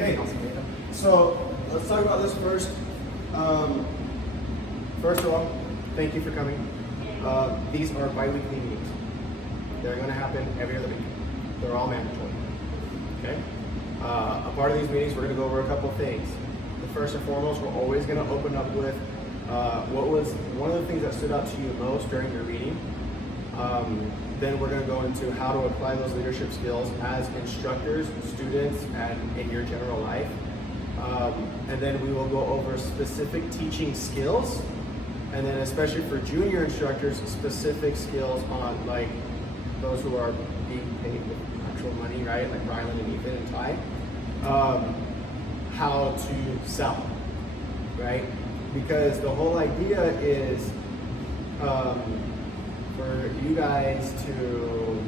Okay, so let's talk about this first. First of all, thank you for coming. These are bi-weekly meetings. They're going to happen every other week. They're all mandatory. Okay? A part of these meetings, we're going to go over a couple things. The first and foremost, we're always going to open up with what was one of the things that stood out to you most during your reading. Then we're going to go into how to apply those leadership skills as instructors, students, and in your general life. And then we will go over specific teaching skills, and then especially for junior instructors, specific skills on like those who are being paid with actual money, right? Like Rylan and Ethan and Ty. How to sell, right? Because the whole idea is for you guys to,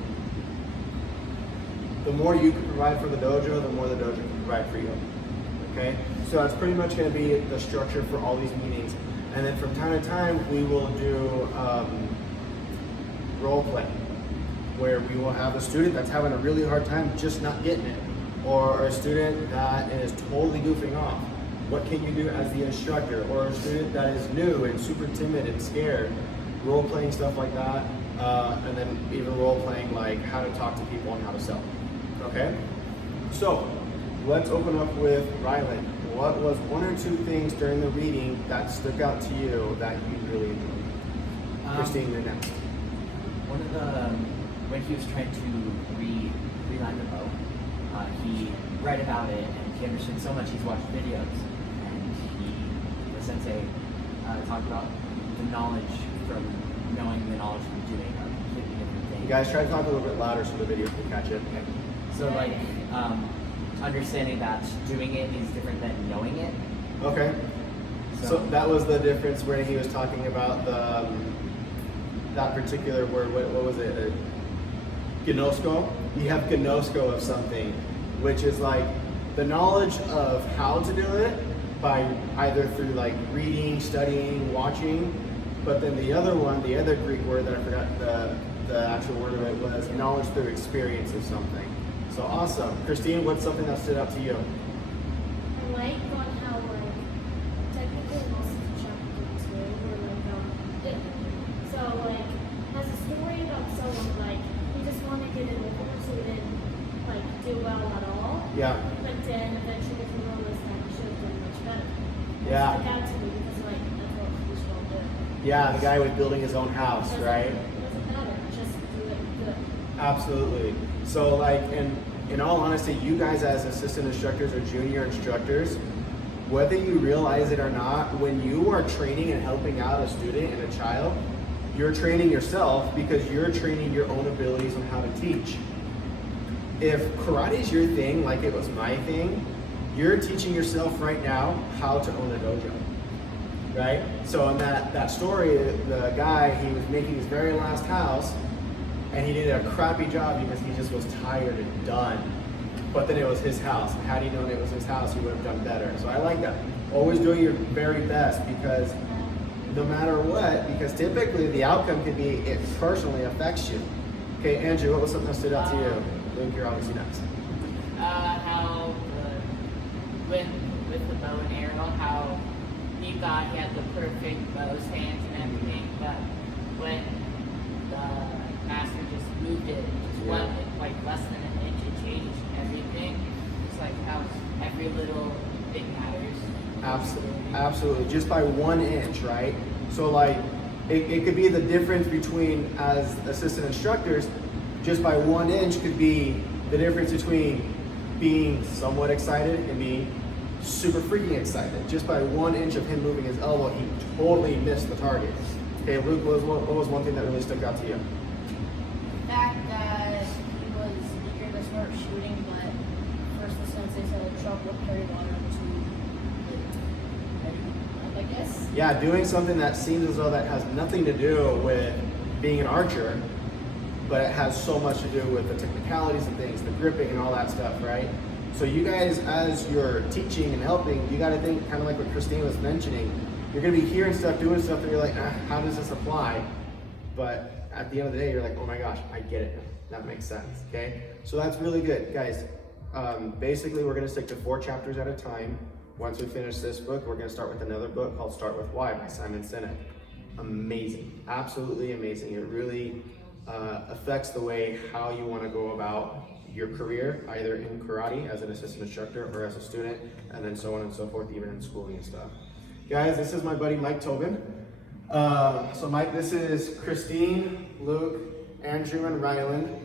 the more you can provide for the dojo, the more the dojo can provide for you. Okay? So that's pretty much going to be the structure for all these meetings. And then from time to time, we will do role play, where we will have a student that's having a really hard time just not getting it, or a student that is totally goofing off. What can you do as the instructor? Or a student that is new and super timid and scared. Role playing stuff like that, and then even role playing like how to talk to people and how to sell. Okay? So let's open up with Rylan. What was one or two things during the reading that stuck out to you that you really enjoyed? Christine, you're next. One of the, when he was trying to reline the bow, he read about it and he understood so much. He's watched videos, and the sensei talked about the knowledge from knowing the knowledge from doing are completely different things. You guys try to talk a little bit louder so the video can catch it. Okay. So like understanding that doing it is different than knowing it. Okay. So that was the difference where he was talking about the that particular word. What was it? Gnosko. You have gnosko of something, which is like the knowledge of how to do it by either through like reading, studying, watching. But then the other one, the other Greek word that I forgot the actual word of it was knowledge through experience of something. So awesome. Christine, what's something that stood out to you? I like on how like technically most of the chapters were like different. So like has a story about someone like he just wanted to get it over so he didn't like do well at all. Yeah. But then eventually he realized that he should have done much better. Yeah. It stuck out to me because like that's what we should all do. Yeah, the guy was building his own house, right? It doesn't matter, just do it good. Absolutely. So like, in all honesty, you guys as assistant instructors or junior instructors, whether you realize it or not, when you are training and helping out a student and a child, you're training yourself because you're training your own abilities on how to teach. If karate is your thing, like it was my thing, you're teaching yourself right now how to own a dojo, right? So in that story, the guy, he was making his very last house, and he did a crappy job because he just was tired and done. But then it was his house, and had he known it was his house, he would have done better. So I like that. Always doing your very best, because no matter what, because typically the outcome could be it personally affects you. Okay, Andrew, what was something that stood out to you? Luke, you're obviously next. How with the bow and arrow, how he thought he had the perfect bow's hands and everything, but when the master just moved it, just one like less than an inch, it changed everything. It's like how every little thing matters. Absolutely, absolutely. Just by 1 inch, right? So like, it could be the difference between, as assistant instructors, just by 1 inch could be the difference between being somewhat excited and being super freaking excited. Just by 1 inch of him moving his elbow, he totally missed the target. Okay, Luke, what was one thing that really stuck out to you? The fact that he was eager to start shooting, but first the sensei said drop with carry water to, I guess. Yeah, doing something that seems as though that has nothing to do with being an archer, but it has so much to do with the technicalities of things, the gripping and all that stuff, right? So you guys, as you're teaching and helping, you got to think kind of like what Christine was mentioning. You're going to be hearing stuff, doing stuff that you're like, how does this apply? But at the end of the day, you're like, oh my gosh, I get it now. That makes sense, okay? So that's really good. Guys, Basically, we're going to stick to 4 chapters at a time. Once we finish this book, we're going to start with another book called Start With Why by Simon Sinek. Amazing, absolutely amazing. It really affects the way how you want to go about your career, either in karate as an assistant instructor or as a student, and then so on and so forth, even in schooling and stuff. Guys, this is my buddy Mike Tobin. So Mike, this is Christine, Luke, Andrew, and Ryland.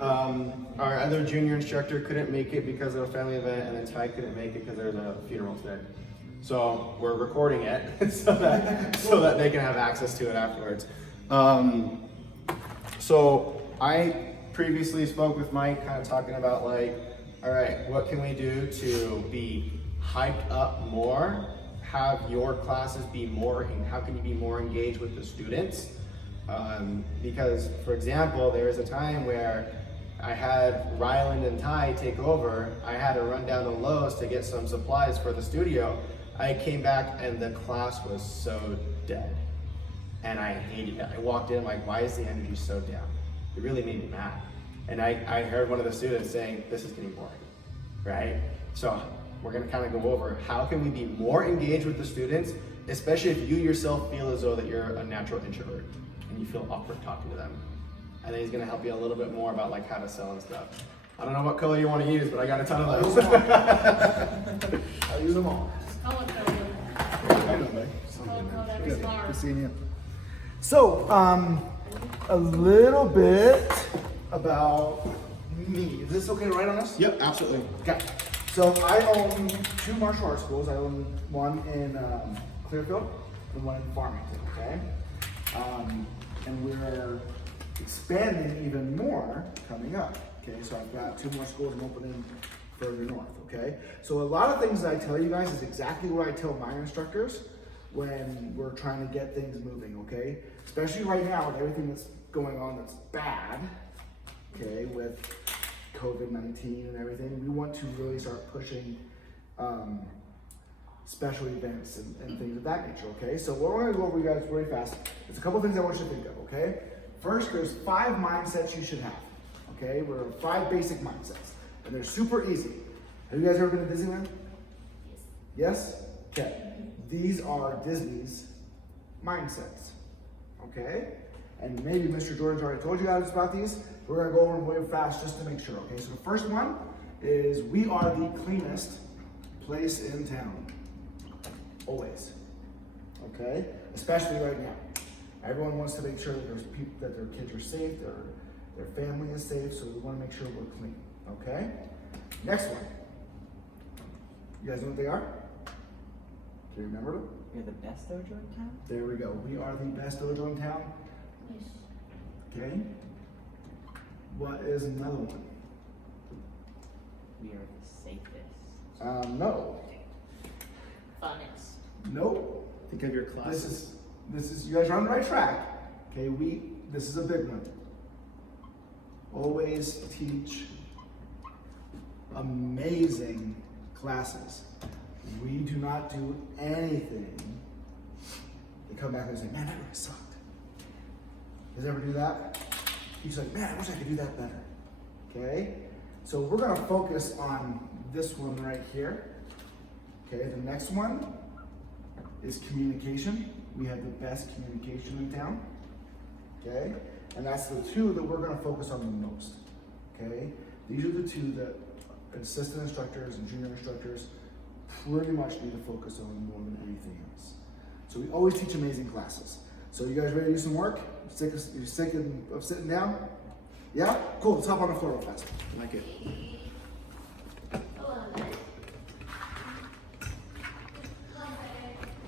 Our other junior instructor couldn't make it because of a family event, and then Ty couldn't make it because there's a funeral today. So we're recording it so that they can have access to it afterwards. So I previously spoke with Mike, kind of talking about like, all right, what can we do to be hyped up more, have your classes be more, and how can you be more engaged with the students? Because, for example, there was a time where I had Ryland and Ty take over. I had to run down to Lowe's to get some supplies for the studio. I came back and the class was so dead. And I hated it. I walked in like, why is the energy so down? It really made me mad. And I heard one of the students saying, this is getting boring, right? So we're gonna kind of go over how can we be more engaged with the students, especially if you yourself feel as though that you're a natural introvert and you feel awkward talking to them. And then he's gonna help you a little bit more about like how to sell and stuff. I don't know what color you want to use, but I got a ton of those. I'll use them all. Color code. I know, buddy. Color code every Good. star. Good seeing you. So, a little bit about me. Is this okay to write on this? Yep, absolutely. Okay. So I own 2 martial arts schools. I own one in Clearfield and one in Farmington, okay? And we're expanding even more coming up, okay? So I've got 2 more schools I'm opening further north, okay? So a lot of things that I tell you guys is exactly what I tell my instructors when we're trying to get things moving, okay? Especially right now with everything that's going on that's bad, okay, with COVID-19 and everything, we want to really start pushing special events and things of that nature, okay? So what we're gonna go over you guys really fast, there's a couple things I want you to think of, okay? First, there's 5 mindsets you should have, okay? We're 5 basic mindsets, and they're super easy. Have you guys ever been to Disneyland? Yes? Okay. These are Disney's mindsets, okay? And maybe Mr. Jordan's already told you guys about these. We're gonna go over them really fast just to make sure, okay? So the first one is we are the cleanest place in town. Always, okay? Especially right now. Everyone wants to make sure that there's people, that their kids are safe, their family is safe, so we wanna make sure we're clean, okay? Next one. You guys know what they are? Do you remember them? You're the best dojo in town? There we go. We are the best dojo in town. Yes. Okay. What is another one? We are the safest. No. Funnest. Nope. Think of your classes. This is you guys are on the right track. Okay, this is a big one. Always teach amazing classes. We do not do anything. They come back and say, man, that really sucked. You guys ever do that? He's like, man, I wish I could do that better. Okay? So we're gonna focus on this one right here. Okay, the next one is communication. We have the best communication in town. Okay? And that's the 2 that we're gonna focus on the most. Okay? These are the 2 that assistant instructors and junior instructors pretty much need to focus on more than anything else. So we always teach amazing classes. So you guys ready to do some work? You're sick of sitting down? Yeah? Cool, let's hop on the floor real fast. I like it.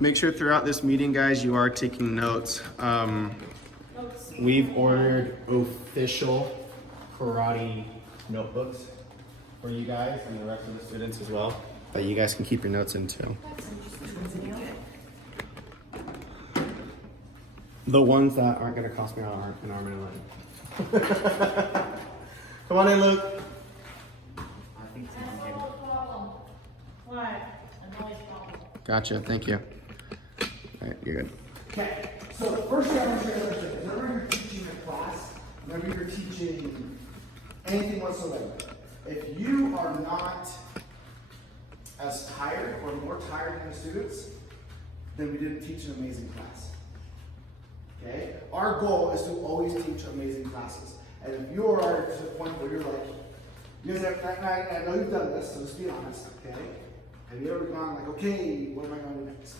Make sure throughout this meeting, guys, you are taking notes. We've ordered official karate notebooks for you guys and the rest of the students as well, that you guys can keep your notes in too. The ones that aren't going to cost me an arm and a leg. Come on in, Luke. I think That's someone no here. problem. What? A noise problem. Gotcha, thank you. All right, you're good. Okay, so the first thing I want you to understand is whenever you're teaching a class, whenever you're teaching anything whatsoever, if you are not as tired or more tired than the students, then we didn't teach an amazing class. Okay? Our goal is to always teach amazing classes. And if you are to the point where you're like, you guys have, I know you've done this, so just be honest, okay? Have you ever gone like, okay, what am I going to do next?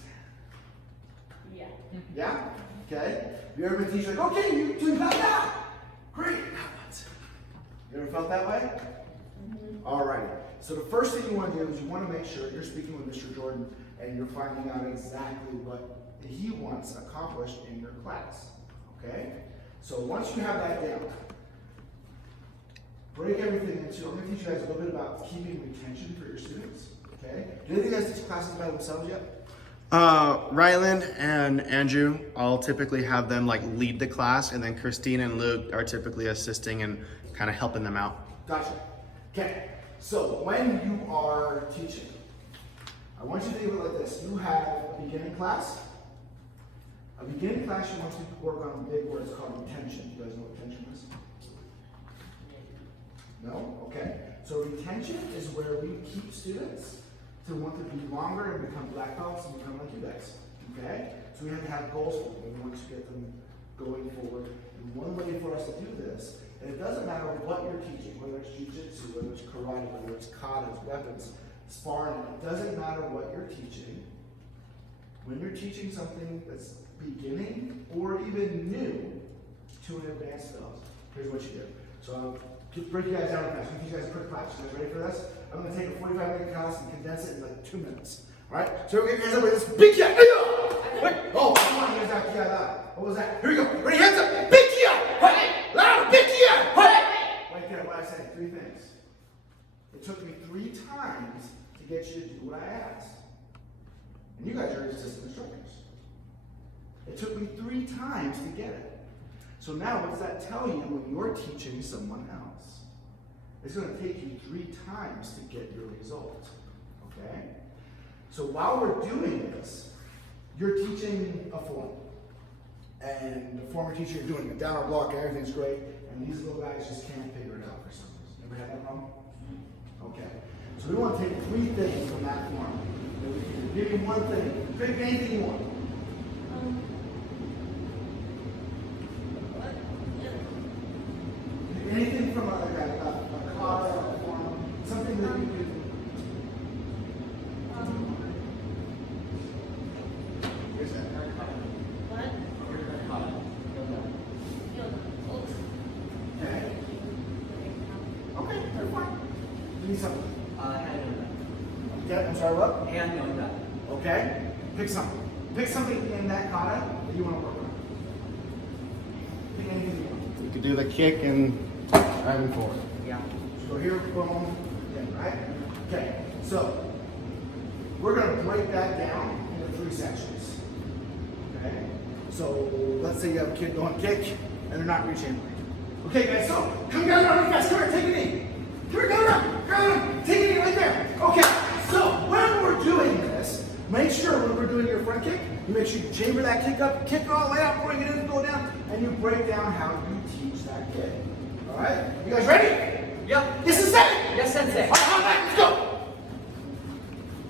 Yeah. Yeah? Okay? Have you ever been teaching like, okay, you do that? Great, now what? You ever felt that way? Alrighty. So the first thing you want to do is you want to make sure you're speaking with Mr. Jordan and you're finding out exactly what he wants accomplished in your class. Okay? So once you have that down, break everything into, I'm going to teach you guys a little bit about keeping retention for your students. Okay? Do any of you guys teach classes by themselves yet? Ryland and Andrew, I'll typically have them like lead the class, and then Christine and Luke are typically assisting and kind of helping them out. Gotcha. Okay. So when you are teaching, I want you to think of it like this. You have a beginning class. A beginning class, you want to work on a big word. It's called retention. You guys know what retention is? No? Okay. So retention is where we keep students to want to be longer and become black belts and become like you guys. Okay? So we have to have goals for them. We want to get them going forward. And one way for us to do this, and it doesn't matter what you're teaching, whether it's jiu-jitsu, whether it's karate, whether it's katas, weapons, sparring, it doesn't matter what you're teaching. When you're teaching something that's beginning or even new to an advanced level, here's what you do. So I'll just break you guys down real fast. I'm going to teach you guys a quick class. You guys ready for this? I'm going to take a 45-minute class and condense it in like 2 minutes. Alright? So we're going to get everybody this big yeah. Wait. Oh, come on, you guys have to get loud. What was that? Here we go. Ready? Hands up. Big yeah. Hey. Loud. Big yeah. Hey. Right there, what I said. 3 things. It took me 3 times to get you to do what I asked. And you guys are assistant instructors. It took me 3 times to get it. So now what does that tell you when you're teaching someone else? It's going to take you 3 times to get your result. Okay? So while we're doing this, you're teaching a form. And the former teacher, you're doing a downward block and everything's great, and these little guys just can't figure it out for some reason. Ever had that problem? Okay. So we want to take 3 things from that form. Give me one thing. Pick anything you want. Anything from a car, a form, something that you could. Here's that. What? Okay. Okay, they're fine. Give me something. Okay, I'm sorry, what? And yoga. Okay. Pick something. Pick something in that kata that you want to work on. Pick anything you want. We could do the kick and driving forward. Yeah. So here, boom, again, right? Okay, so we're going to break that down into 3 sections. Okay? So let's say you have a kid going kick and they're not reaching. Okay, guys, so come gather around really fast. Come here, take a knee. Come here, gather around. Take a knee right there. Okay, so when we're doing this, make sure when we're doing your front kick, you make sure you chamber that kick up, kick it all the way out, bring it in, go down, and you break down how you teach that kick. All right? You guys ready? Yep. Yes, sensei. Yes, sensei. All right, let's go.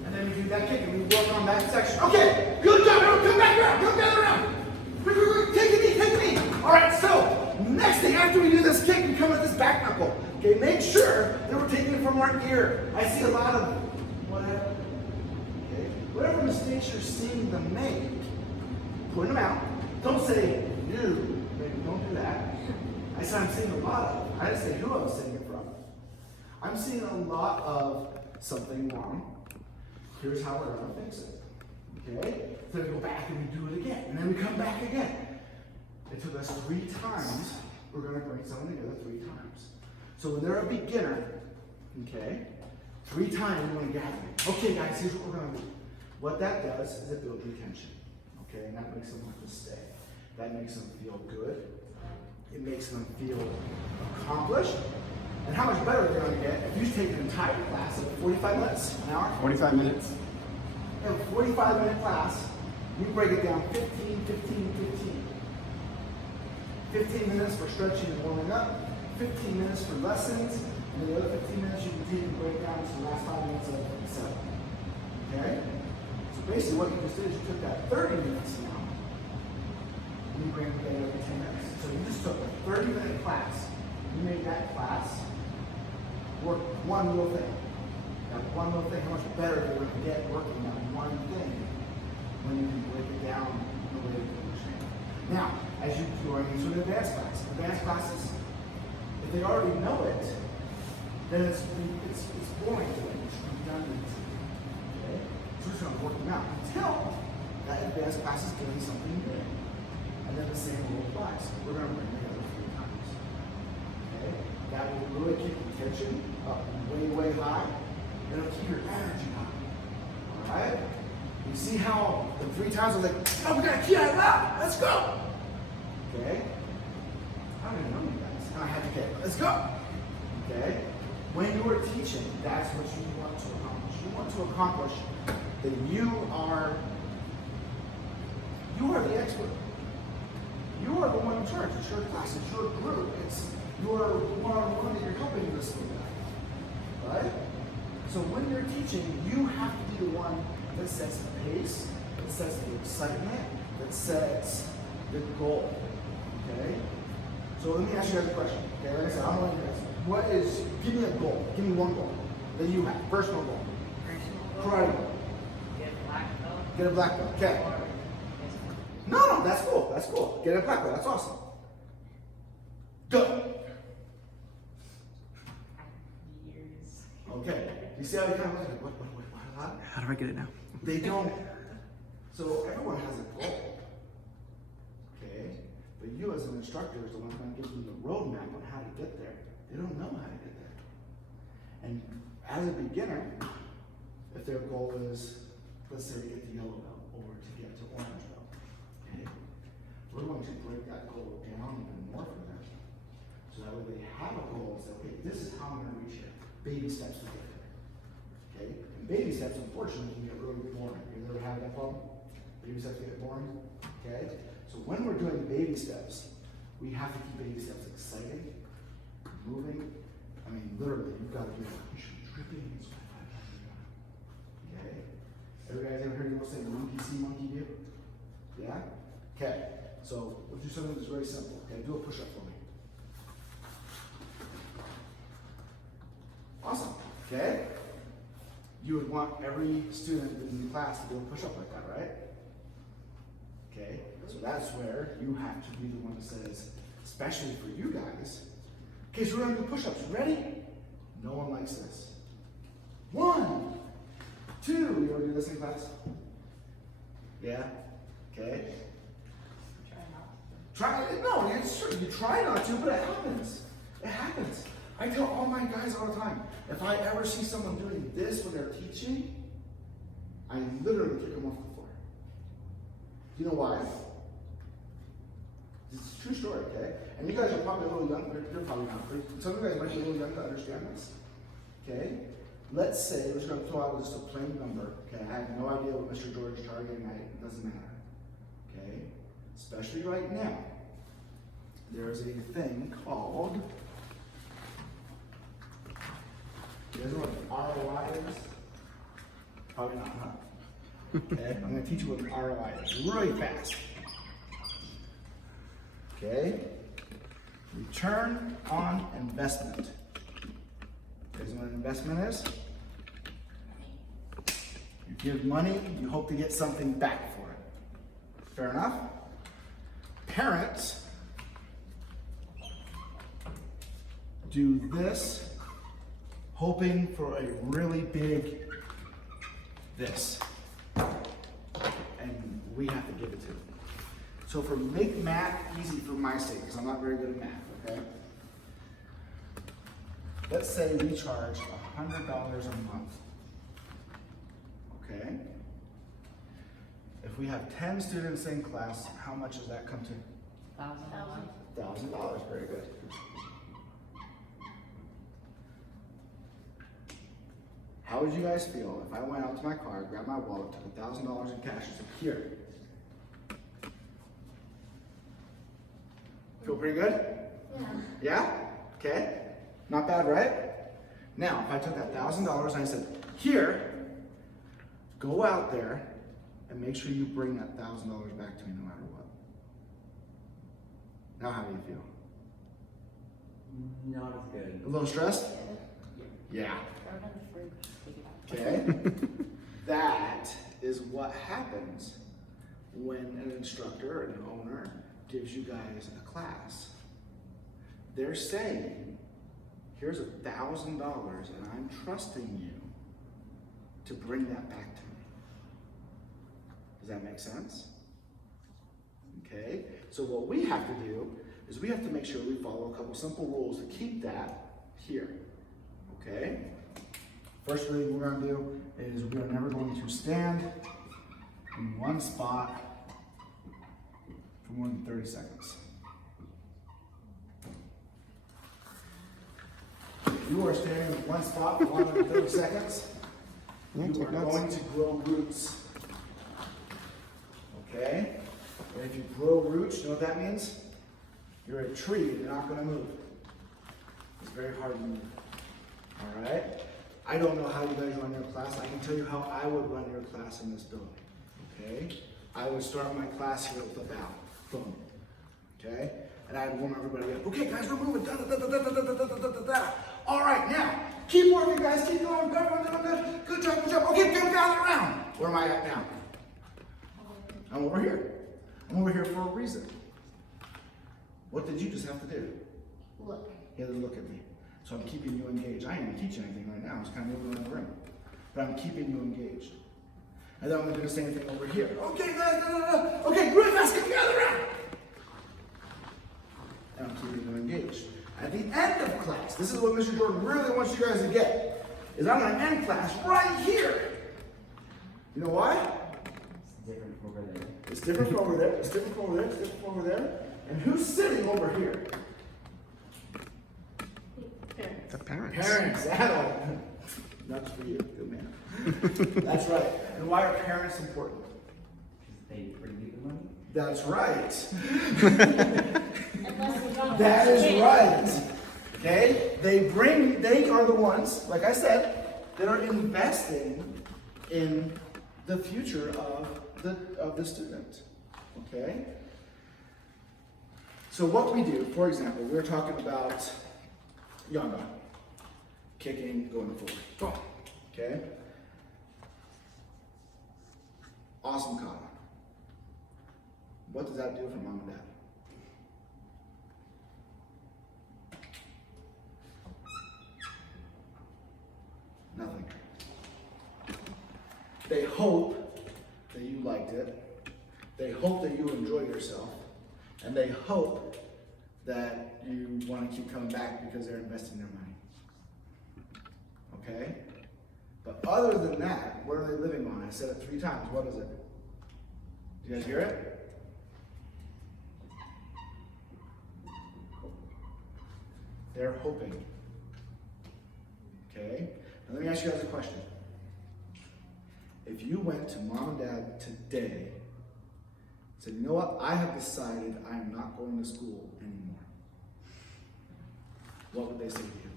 And then we do that kick and we work on that section. Okay, good job. Everyone come back around. Come back around. Quick. Take a knee. Take a knee. All right, so next thing after we do this kick, we come with this back knuckle. Okay, make sure that we're taking it from our ear. I see a lot of whatever. Okay, whatever mistakes you're seeing them make, point them out. Don't say, you. Don't do that. I said I'm seeing a lot of. I didn't say who I was seeing it from. I'm seeing a lot of something wrong. Here's how we're going to fix it. Okay? So we go back and we do it again. And then we come back again. It took us 3 times. We're going to bring someone together 3 times. So when they're a beginner, okay, 3 times we want to gather them. Okay, guys, here's what we're going to do. What that does is it builds retention. Okay? And that makes them want to stay. That makes them feel good. It makes them feel accomplished. And how much better they're going to get if you take an entire class of 45 minutes, an hour? 45 minutes. You have a 45-minute class, you break it down 15, 15, 15. 15 minutes for stretching and warming up, 15 minutes for lessons, And then the other 15 minutes you continue to break down to the last 5 minutes of the set. Okay? So basically what you just did is you took that 30 minutes now, and you bring it together every 10 minutes. So you just took a 30-minute class, you made that class work one little thing. That one little thing, how much better you're going to get working that one thing when you can break it down in a way that you understand. Now, as you going into an advanced classes, if they already know it, then it's boring to them. It's redundant. Okay? So we're just going to work them out until that advanced class is doing something new. And then the same rule applies. We're going to bring it together 3 times. Okay? That will really keep the tension up way, way high. And it'll keep your energy high. Alright? You see how the 3 times I was like, oh, we got to keep that loud. Let's go. Okay? I don't even know you guys. Now I have to get, let's go. Okay? When you are teaching, that's what you want to accomplish. You want to accomplish that you are the expert. You are the one in charge. It's your class. It's your group. It's your one-on-one that you're helping this with. Right? So when you're teaching, you have to be the one that sets the pace, that sets the excitement, that sets the goal. Okay? So let me ask you guys a question. Okay, like I said, I don't know you guys. Give me a goal. Give me one goal that you have. Personal goal. Karate goal. Get a black belt. Get a black belt. Okay. No, that's cool. That's cool. Get a black belt. That's awesome. Go. Years. Okay. You see how you kind of look at what? How do I get it now? They don't. So everyone has a goal. Okay? But you as an instructor is the one going to give them the roadmap on how to get there. They don't know how to get there. And as a beginner, if their goal is, let's say, to get the yellow belt or to get to orange belt, okay? We're going to break that goal down even more for them. So that way they have a goal and say, okay, this is how I'm going to reach here. Baby steps to get there. Okay? And baby steps, unfortunately, can get really boring. You ever had that problem? Baby steps get boring? Okay? So when we're doing baby steps, we have to keep baby steps exciting, moving. I mean, literally, you've got to do it. You should be dripping and sweat. Okay? Everybody ever heard people say monkey see, monkey do? Yeah? Okay. So we'll do something that's very simple. Okay, do a push-up for me. Awesome. Okay? You would want every student in the class to do a push-up like that, right? Okay? So that's where you have to be the one that says, especially for you guys, okay, so we're gonna do push-ups. Ready? No one likes this. 1, 2. You wanna do this in class? Yeah? Okay? No, it's true. You try not to, but it happens. It happens. I tell all my guys all the time, if I ever see someone doing this when they're teaching, I literally kick them off the floor. Do you know why? It's a true story, okay? And you guys are probably a little young, you're probably not, some of you guys might be a little young to understand this. Okay? Let's say, we're just going to throw out just a plain number. Okay, I have no idea what Mr. George is targeting, it doesn't matter. Okay? Especially right now. There's a thing called, you guys know what ROI is? Probably not, huh? Okay, I'm going to teach you what an ROI is really fast. Okay? Return on investment. You guys know what an investment is? You give money, you hope to get something back for it. Fair enough? Parents do this, hoping for a really big this. And we have to give it to them. So for make math easy for my sake, because I'm not very good at math, okay? Let's say we charge $100 a month. Okay? If we have 10 students in class, how much does that come to? $1,000. Very good. How would you guys feel if I went out to my car, grabbed my wallet, took $1,000 in cash, and said, here? Feel pretty good? Yeah. Yeah? Okay. Not bad, right? Now, if I took that $1,000 and I said, here, go out there and make sure you bring that $1,000 back to me no matter what. Now, how do you feel? Not as good. A little stressed? Yeah. Okay? That is what happens when an instructor or an owner gives you guys a class. They're saying, here's $1,000 and I'm trusting you to bring that back to me. Does that make sense? Okay? So what we have to do is we have to make sure we follow a couple simple rules to keep that here. Okay? First thing we're going to do is we are never going to stand in one spot for more than 30 seconds. If you are standing in one spot for longer than 30 seconds, you are going to grow roots. Okay? And if you grow roots, you know what that means? You're a tree, you're not going to move. It's very hard to move. All right? I don't know how you guys run your class. I can tell you how I would run your class in this building. Okay? I would start my class here with a bow. Boom. Okay? And I'd warm everybody up. Okay, guys, we're moving. Da, da, da, da, da, da, da, da, da, da. All right, now, keep working, guys. Keep going. Everyone doing good. Good job, good job. Okay, come gather around. Where am I at now? I'm over here. I'm over here for a reason. What did you just have to do? Look. You had to look at me. So I'm keeping you engaged. I ain't even teaching anything right now. I'm just kind of moving around the room. But I'm keeping you engaged. And then I'm going to do the same thing over here. Okay, guys, da, da, da. Okay, really fast, come gather around. And I'm keeping you engaged. At the end of class, this is what Mr. Jordan really wants you guys to get, is I'm going to end class right here. You know why? It's different from over there. It's different from over there. It's different from over there. It's different from over there. And who's sitting over here? The parents. Parents. Adam. Nuts for you. Good man. That's right. And why are parents important? Because they bring you the money. That's right. Unless we don't. That is right. Okay? They are the ones, like I said, that are investing in the future of the student. Okay? So what we do, for example, we're talking about Yanga. Kicking, going forward. Boom. Okay? Awesome kata. What does that do for mom and dad? Nothing. They hope that you liked it. They hope that you enjoy yourself. And they hope that you want to keep coming back because they're investing their money. Okay? But other than that, what are they living on? I said it 3 times. What is it? Do you guys hear it? They're hoping. Okay? Now let me ask you guys a question. If you went to mom and dad today, said, you know what? I have decided I am not going to school anymore. What would they say to you?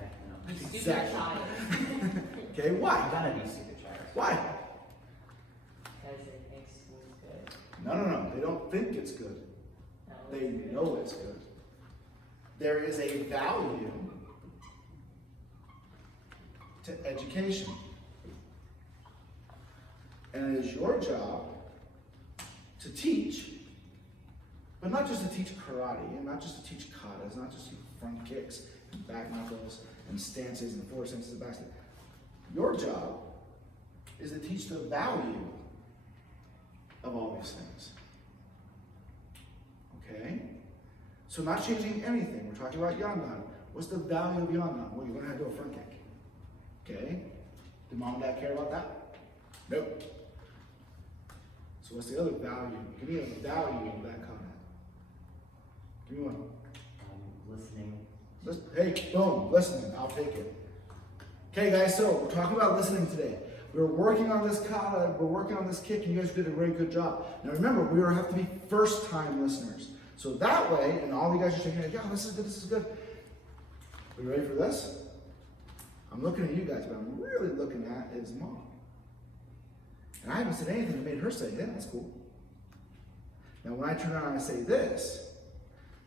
Heck no. You stupid Exactly. child. Okay, I'm why? gonna be stupid child. Why? Because it makes schools good. No. They don't think it's good. No, They it's good. know it's good. There is a value to education. And it is your job to teach, but not just to teach karate, and not just to teach katas, not just to teach front kicks and back knuckles and stances and forward stances and back stances. Your job is to teach the value of all these things. Okay? So not changing anything. We're talking about Yangan. What's the value of Yangan? Well, you're going to have to do a front kick. Okay? Do mom and dad care about that? Nope. So what's the other value? Give me a value of that comment. Give me one. Listening. Hey, boom, listening. I'll take it. Okay, guys, so we're talking about listening today. We're working on this kata, we're working on this kick, and you guys did a very good job. Now remember, we have to be first-time listeners. So that way, and all you guys are shaking, yeah, this is good, this is good. Are you ready for this? I'm looking at you guys, but I'm really looking at his mom. And I haven't said anything that made her say, yeah, that's cool. Now, when I turn around and I say this,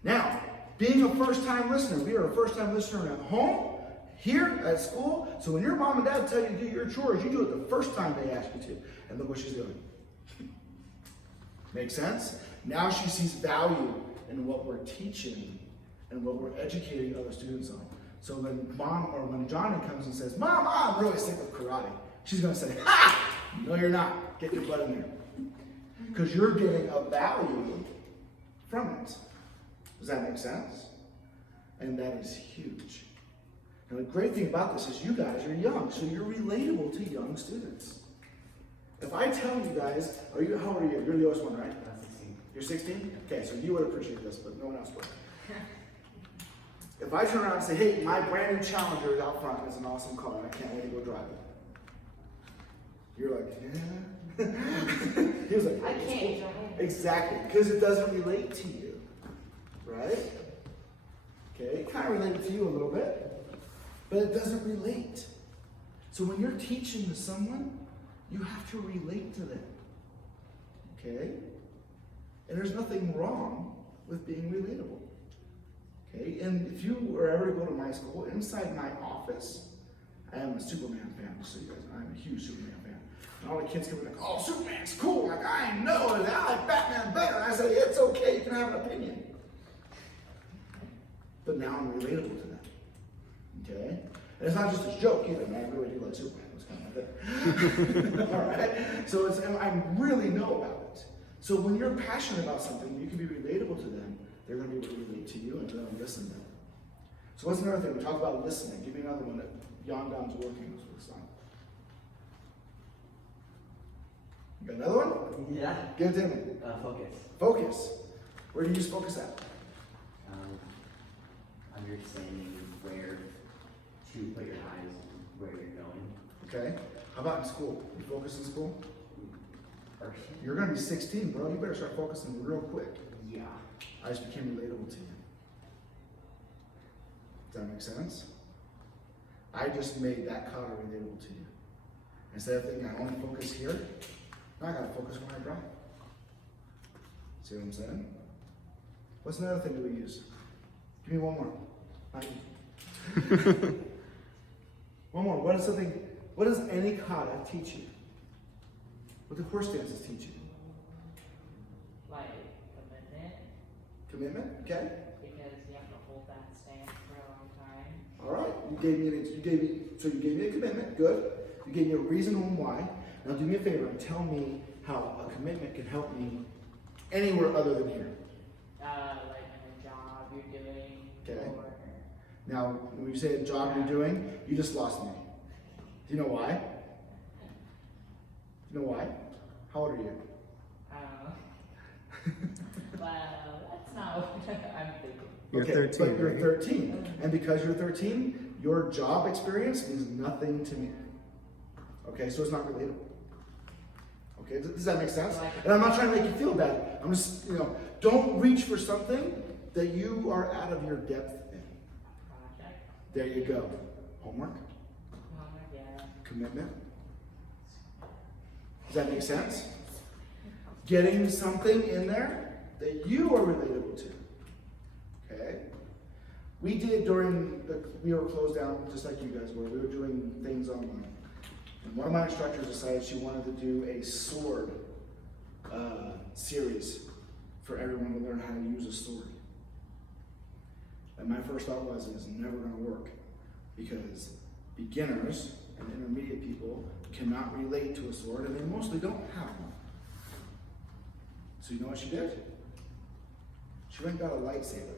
now, being a first-time listener, we are a first-time listener at home, here at school. So when your mom and dad tell you to do your chores, you do it the first time they ask you to. And look what she's doing. Make sense? Now she sees value in what we're teaching and what we're educating other students on. So when Johnny comes and says, Mom, I'm really sick of karate, she's going to say, ha! No, you're not. Get your butt in there. Because you're getting a value from it. Does that make sense? And that is huge. And the great thing about this is you guys are young, so you're relatable to young students. If I tell you guys, how old are you? You're the oldest one, right? I'm 16. You're 16? Okay, so you would appreciate this, but no one else would. If I turn around and say, hey, my brand new Challenger is out front, it's an awesome car, and I can't wait to go drive it. You're like, yeah. He was like, I can't drive. Exactly, because it doesn't relate to you, right? Okay, it kind of related to you a little bit, but it doesn't relate. So when you're teaching to someone, you have to relate to them, okay? And there's nothing wrong with being relatable, okay? And if you were ever to go to my school, inside my office, I am a Superman fan, just so you guys know, I'm a huge Superman fan. And all the kids come in like, oh, Superman's cool, like I know it, I like Batman better. And I say, it's okay, you can have an opinion. But now I'm relatable to them, okay? And it's not just a joke either, man, I really do like Superman, it's kind of like that. All right? So I really know about it. So when you're passionate about something, you can be relatable to them, they're going to be able to relate to you and they're going to listen to them. So what's another thing? We talked about listening. Give me another one that Yondon's working with on. You got another one? Yeah. Give it to me. Focus. Focus. Where do you use focus at? Understanding where to put your eyes and where you're going. Okay. How about in school? You focus in school? Person. You're going to be 16, bro. You better start focusing real quick. Yeah. I just became relatable to you. Does that make sense? I just made that color relatable to you. Instead of thinking I only focus here, now I gotta focus when I drive. See what I'm saying? What's another thing that we use? Give me one more. One more. What does any kata teach you? What do horse dances teach you? Like commitment, Commitment, okay? because you have to hold that stance for a long time. All right, you gave me a commitment, good. You gave me a reason on why. Now do me a favor and tell me how a commitment can help me anywhere other than here. Like in a job you're doing, Okay. or Now, when you say a job you're doing, you just lost me. Do you know why? You know why? How old are you? I don't know. Well, that's not what I'm thinking. You're Okay, 13, but you're right? 13. And because you're 13, your job experience means nothing to me. Okay, so it's not relatable. Okay, does that make sense? And I'm not trying to make you feel bad. I'm just, don't reach for something that you are out of your depth in. Project. There you go. Homework, Yeah. commitment. Does that make sense? Getting something in there that you are relatable to. Okay? We did we were closed down just like you guys were. We were doing things online. And one of my instructors decided she wanted to do a sword series for everyone to learn how to use a sword. And my first thought was, it's never going to work because beginners and intermediate people cannot relate to a sword and they mostly don't have one. So you know what she did? She went and got a lightsaber.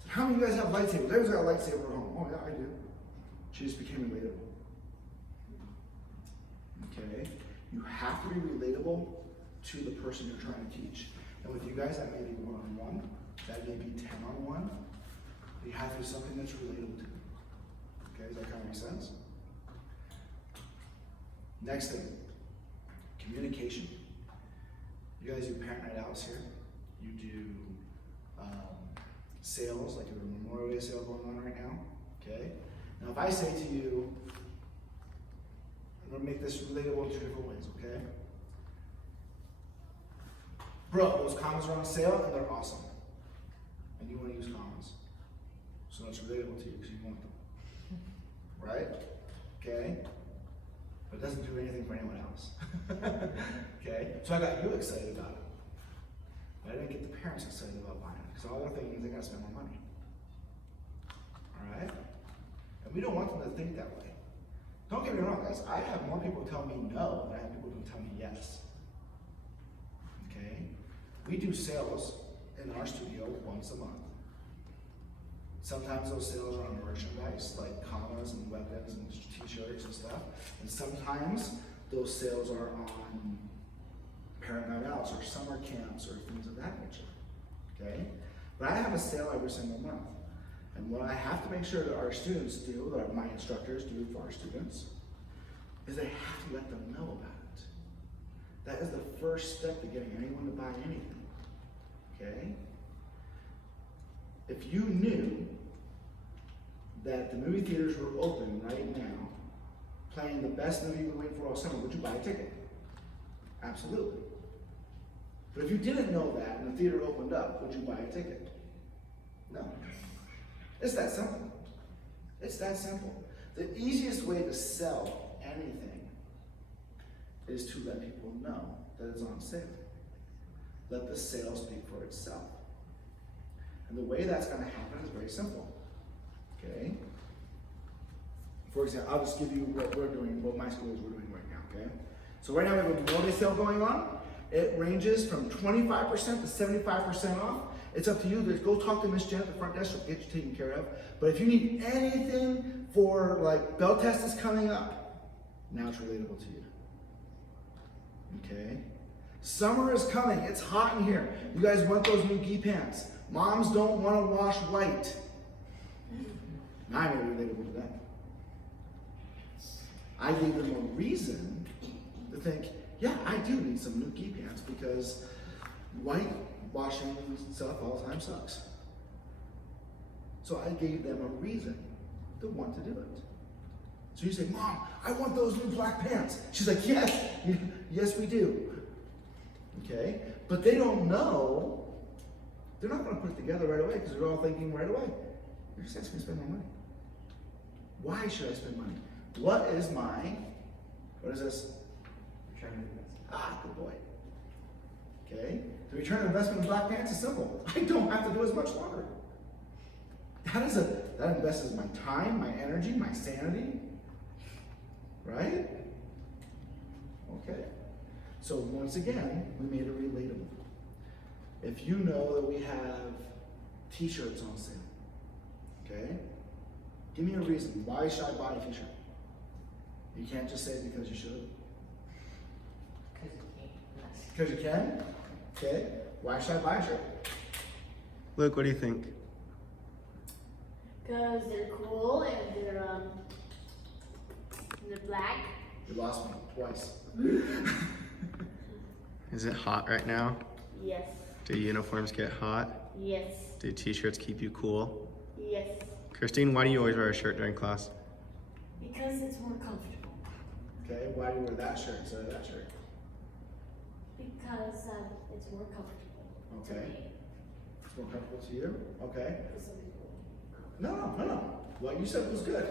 Said, how many of you guys have lightsabers? Everyone's got a lightsaber at home. Oh yeah, I do. She just became relatable. Okay? You have to be relatable to the person you're trying to teach. And with you guys, that may be one-on-one. That may be 10-on-1. You have to do something that's relatable to you. Okay, does that kind of make sense? Next thing, communication. You guys do parent night outs here. You do sales, like a Memorial Day sale going on right now. Okay? Now, if I say to you, I'm gonna make this relatable in two different ways, okay? Bro, those commas are on sale and they're awesome. And you wanna use commas. So it's relatable to you because you want them. Right? Okay? But it doesn't do anything for anyone else. Okay? So I got you excited about it. But I didn't get the parents excited about buying it. Because all they're thinking is they gotta spend more money. Alright? And we don't want them to think that way. Don't get me wrong, guys. I have more people tell me no than I have people who tell me yes. Okay? We do sales in our studio once a month. Sometimes those sales are on merchandise like commas and weapons and t-shirts and stuff. And sometimes those sales are on parent night outs or summer camps or things of that nature. Okay? But I have a sale every single month. And what I have to make sure that our students do, that my instructors do for our students, is they have to let them know about it. That is the first step to getting anyone to buy anything. Okay? If you knew that the movie theaters were open right now, playing the best movie you've been waiting for all summer, would you buy a ticket? Absolutely. But if you didn't know that and the theater opened up, would you buy a ticket? No. It's that simple. It's that simple. The easiest way to sell anything is to let people know that it's on sale. Let the sale speak for itself. And the way that's going to happen is very simple. Okay? For example, I'll just give you what we're doing, what my schools we're doing right now, okay? So right now we have a Memorial Day sale going on. It ranges from 25% to 75% off. It's up to you. Go talk to Miss Jen at the front desk. She'll get you taken care of. But if you need anything for, like, bell test is coming up, now it's relatable to you. Okay? Summer is coming. It's hot in here. You guys want those new gi pants. Moms don't want to wash white. Now I'm going to be relatable to them. I gave them a reason to think, yeah, I do need some new gi pants because white washing stuff all the time sucks. So I gave them a reason to want to do it. So you say, Mom, I want those new black pants. She's like, yes, yes we do. Okay? But they don't know, they're not going to put it together right away because they're all thinking right away, you're just asking me to spend more money. Why should I spend money? What is this? Return on investment. Ah, good boy. Okay? The return on investment in black pants is simple. I don't have to do as much longer. That invests my time, my energy, my sanity. Right? Okay. So once again, we made it relatable. If you know that we have t-shirts on sale, okay? Give me a reason. Why should I buy a t-shirt? You can't just say it because you should. Because you can? Okay. Why should I buy a shirt? Luke, what do you think? Because they're cool and they're black. You lost me twice. Is it hot right now? Yes. Do uniforms get hot? Yes. Do t-shirts keep you cool? Yes. Christine, why do you always wear a shirt during class? Because it's more comfortable. Okay. Why do you wear that shirt instead of that shirt? Because it's more comfortable to Okay. me. It's more comfortable to you? Okay. For some people. No. What you said was good.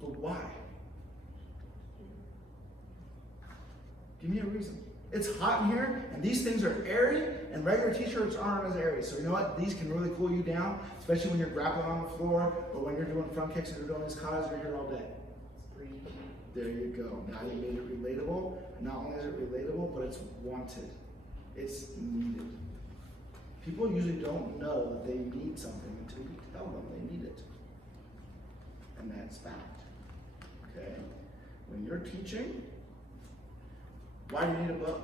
But why? Give me a reason. It's hot in here, and these things are airy, and regular t-shirts aren't as airy. So you know what? These can really cool you down, especially when you're grappling on the floor, or when you're doing front kicks and you're doing these katas, you're here all day. There you go. Now you made it relatable. Not only is it relatable, but it's wanted. It's needed. People usually don't know that they need something until you tell them they need it. And that's fact. Okay? When you're teaching, why do you need a bow?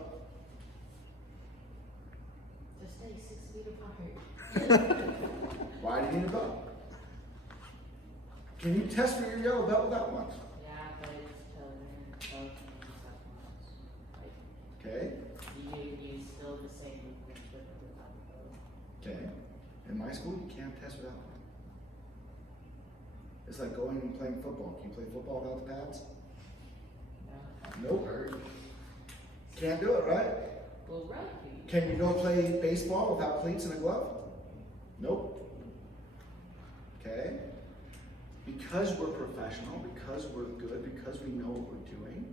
Just stay 6 feet apart. Why do you need a bow? Can you test for your yellow belt without one? Yeah, but it's telling Okay? you can use still the same movements with the bow. Okay. In my school, you can't test without one. It's like going and playing football. Can you play football without the pads? Nope. Can't do it, right? Well, rugby. Can you go play baseball without cleats and a glove? Nope. Okay? Because we're professional, because we're good, because we know what we're doing,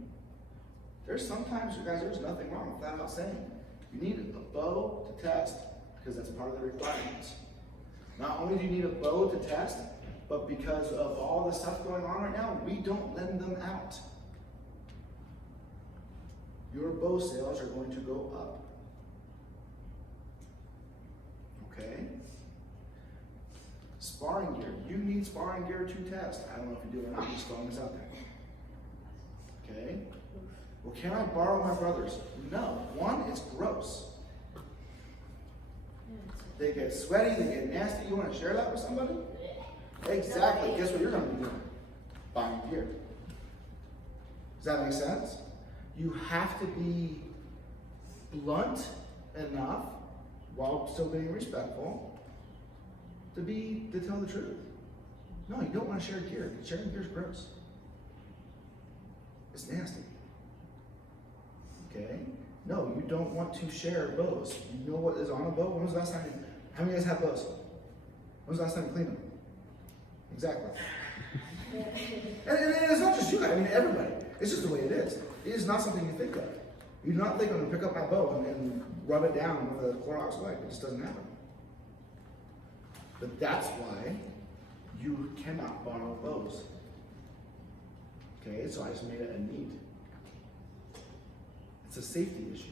there's sometimes, you guys, there's nothing wrong with that out saying. You need a bow to test, because that's part of the requirements. Not only do you need a bow to test, but because of all the stuff going on right now, we don't lend them out. Your bow sales are going to go up. Okay? Sparring gear. You need sparring gear to test. I don't know if you do or not, just throwing this out there. Okay? Well, can I borrow my brother's? No. One, it's gross. They get sweaty, they get nasty. You want to share that with somebody? Exactly. Guess what you're going to be doing? Buying gear. Does that make sense? You have to be blunt enough, while still being respectful, to tell the truth. No, you don't want to share gear. Sharing gear is gross. It's nasty. Okay? No, you don't want to share bows. You know what is on a bow? When was the last time how many of you guys have bows? When was the last time you cleaned them? Exactly. And it's not just you guys, I mean everybody. It's just the way it is. It is not something you think of. You do not think I'm going to pick up my bow and rub it down with a Clorox wipe. It just doesn't happen. But that's why you cannot borrow bows. Okay, so I just made it a need. It's a safety issue.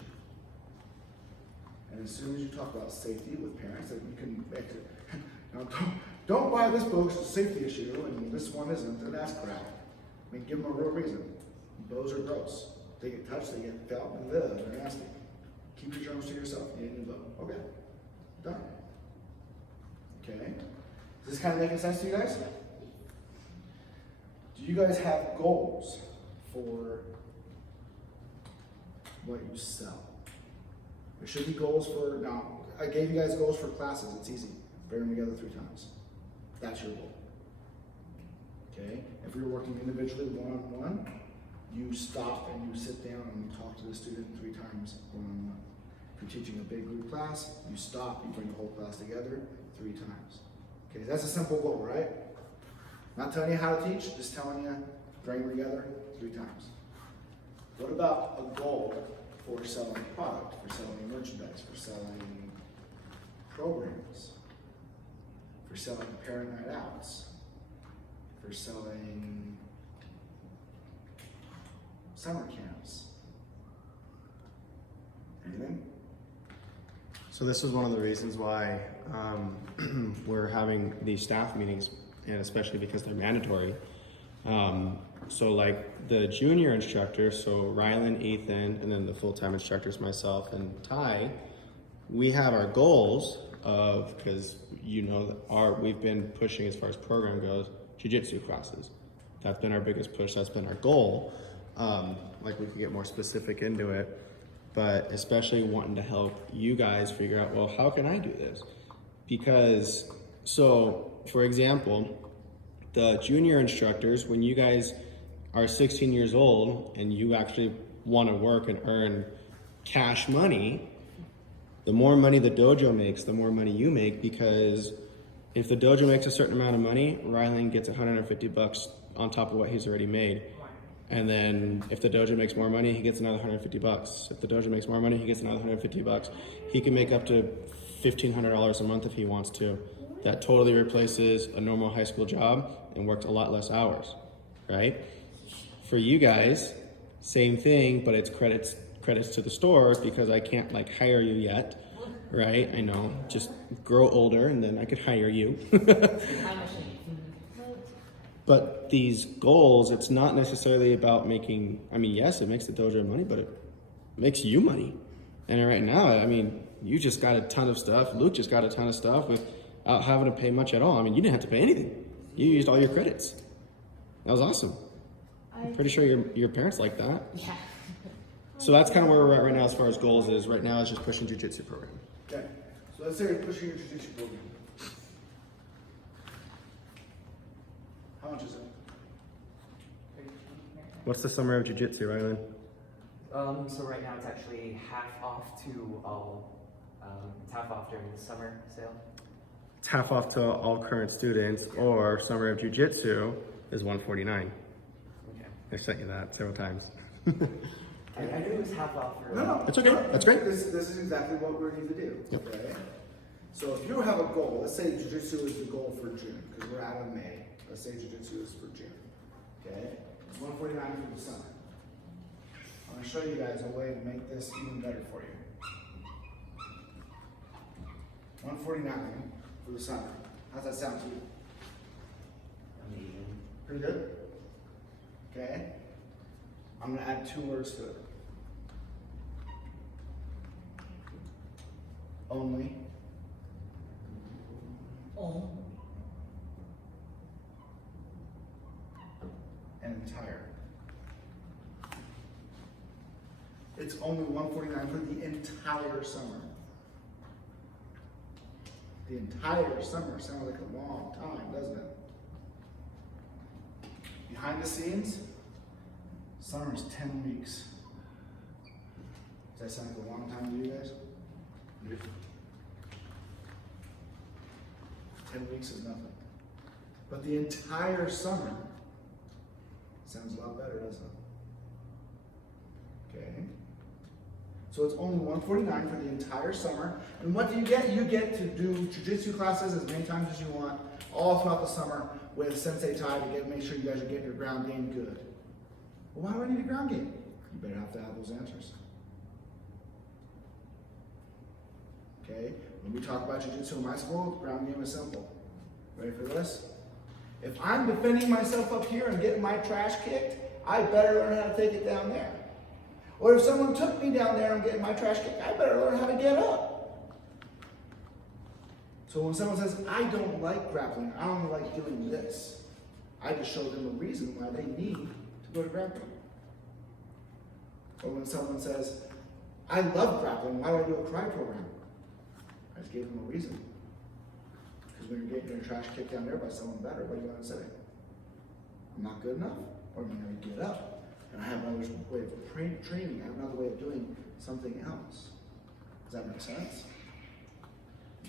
And as soon as you talk about safety with parents, that you can make it, now don't buy this bow, it's a safety issue, and this one isn't, and that's crap. I mean, give them a real reason. Bows are gross. They get touched, they get felt, and they're nasty. Keep your germs to yourself. You need a new bow. Okay. Done. Okay. Is this kind of making sense to you guys? Do you guys have goals for what you sell? There should be goals for, now, I gave you guys goals for classes. It's easy. Bring them together 3 times. That's your goal. Okay? If you're working individually one-on-one, you stop and you sit down and you talk to the student 3 times one-on-one. If you're teaching a big group class, you stop, you bring the whole class together 3 times. Okay, that's a simple goal, right? Not telling you how to teach, just telling you bring them together 3 times. What about a goal for selling product, for selling merchandise, for selling programs, for selling parent night outs, for selling summer camps? Anything? So this is one of the reasons why we're having these staff meetings, and especially because they're mandatory. So like the junior instructors, so Rylan, Ethan, and then the full-time instructors, myself and Ty, we have our goals of, because you know that we've been pushing as far as program goes, jiu-jitsu classes. That's been our biggest push, that's been our goal. Like we could get more specific into it, but especially wanting to help you guys figure out, well, how can I do this? Because, so for example, the junior instructors, when you guys are 16 years old and you actually want to work and earn cash money, the more money the dojo makes, the more money you make, because if the dojo makes a certain amount of money, Rylan gets $150 on top of what he's already made. And then if the dojo makes more money, he gets another $150. If the dojo makes more money, he gets another $150. He can make up to $1,500 a month if he wants to. That totally replaces a normal high school job and works a lot less hours, right? For you guys, same thing, but it's credits to the store because I can't like hire you yet, right? I know, just grow older and then I could hire you. But these goals, it's not necessarily about making, I mean, yes, it makes the dojo money, but it makes you money. And right now, I mean, you just got a ton of stuff. Luke just got a ton of stuff without having to pay much at all. I mean, you didn't have to pay anything. You used all your credits. That was awesome. I'm pretty sure your parents like that. Yeah. So that's kind of where we're at right now as far as goals is. Right now is just pushing jiu-jitsu program. Okay, so let's say you're pushing your jiu-jitsu program. How much What's the summer of jiu-jitsu, Rylan? So right now it's actually half off to all. It's half off during the summer sale. It's half off to all current students, or summer of jiu-jitsu is $149. Okay. I sent you that several times. I knew it was half off for. No. It's okay. That's great. This is exactly what we need to do. Yep. Okay. So if you have a goal, let's say jiu-jitsu is the goal for June, because we're out of May. Let's say jiu-jitsu is for June. Okay. It's $149 for the summer. I'm going to show you guys a way to make this even better for you. $149 for the summer. How's that sound to you? Amazing. Pretty good? Okay. I'm going to add 2 words to it. Only. And entire. It's only $149 for the entire summer. The entire summer sounds like a long time, doesn't it? Behind the scenes, summer is 10 weeks. Does that sound like a long time to you guys? 10 weeks is nothing. But the entire summer sounds a lot better, doesn't it? Okay. So it's only $149 for the entire summer. And what do you get? You get to do jiu-jitsu classes as many times as you want, all throughout the summer with Sensei Tai to make sure you guys are getting your ground game good. Well, why do I need a ground game? You better have to have those answers. Okay? When we talk about jiu-jitsu in my school, the ground game is simple. Ready for this? If I'm defending myself up here and getting my trash kicked, I better learn how to take it down there. Or if someone took me down there and getting my trash kicked, I better learn how to get up. So when someone says, I don't like grappling, I don't like doing this, I just show them a reason why they need to go to grappling. Or when someone says, I love grappling, why do I do a karate program? I just gave them a reason. Because when you're getting your trash kicked down there by someone better, what do you want to say? I'm not good enough? Or am I going to get up? And I have another way of training. I have another way of doing something else. Does that make sense?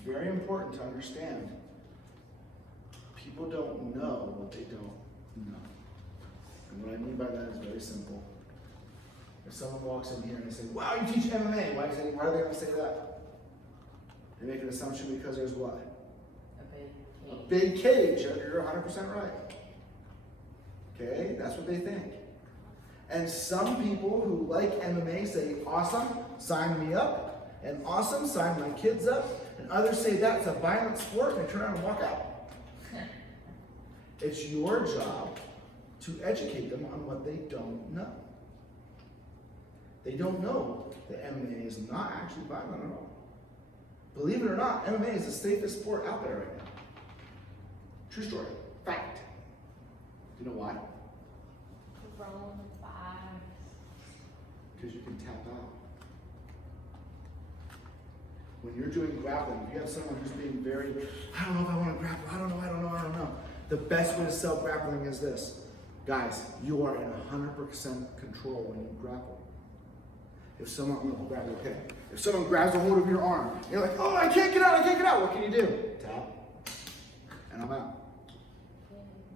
Very important to understand. People don't know what they don't know. And what I mean by that is very simple. If someone walks in here and they say, wow, you teach MMA, why are they going to say that? They make an assumption because there's what? A big cage. You're 100% right. Okay, that's what they think. And some people who like MMA say, awesome, sign me up. And awesome, sign my kids up. And others say that's a violent sport and they turn around and walk out. It's your job to educate them on what they don't know. They don't know that MMA is not actually violent at all. Believe it or not, MMA is the safest sport out there right now. True story. Fact. Do you know why? Because you can tap out. When you're doing grappling, if you have someone who's being very, I don't know if I want to grapple, I don't know. The best way to sell grappling is this. Guys, you are in 100% control when you grapple. If someone, okay. If someone grabs a hold of your arm, you're like, oh, I can't get out. What can you do? Tap. And I'm out.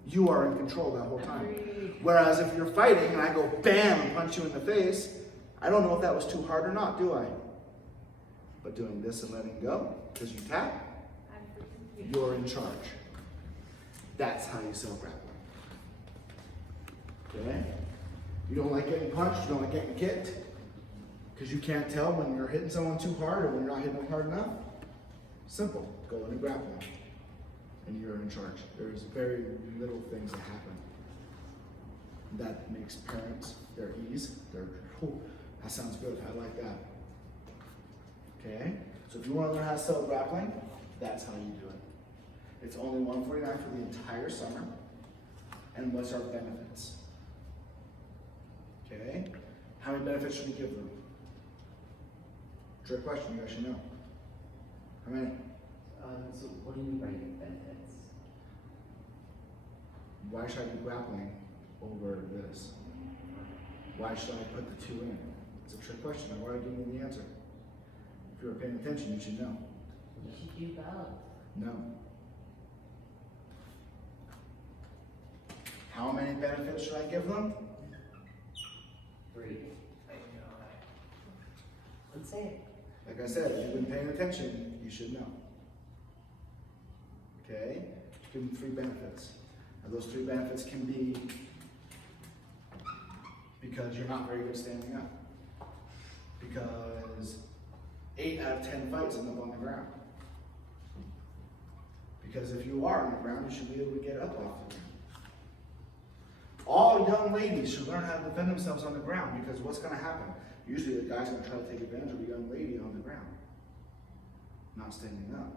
You are in control that whole time. Whereas if you're fighting and I go bam and punch you in the face, I don't know if that was too hard or not, do I? But doing this and letting go, because you tap, you're in charge. That's how you sell grappling. Okay? You don't like getting punched, you don't like getting kicked, because you can't tell when you're hitting someone too hard or when you're not hitting them hard enough. Simple. Go in and grapple. And you're in charge. There's very little things that happen that makes parents their ease. That sounds good. I like that. Okay? So if you want to learn how to sell grappling, that's how you do it. It's only $149 for the entire summer. And what's our benefits? Okay? How many benefits should we give them? Trick question, you guys should know. How many? So what do you mean by benefits? Why should I do grappling over this? why should I put the 2 in? It's a trick question. I've already given you the answer. If you were paying attention, you should know. You should do both. No. How many benefits should I give them? 3. Let's say it. Like I said, if you've been paying attention, you should know. Okay? Give them 3 benefits. Now those 3 benefits can be because you're not very good standing up. Because 8 out of 10 fights end up on the ground. Because if you are on the ground, you should be able to get up off the ground. All young ladies should learn how to defend themselves on the ground, because what's going to happen? Usually the guy's going to try to take advantage of a young lady on the ground, not standing up.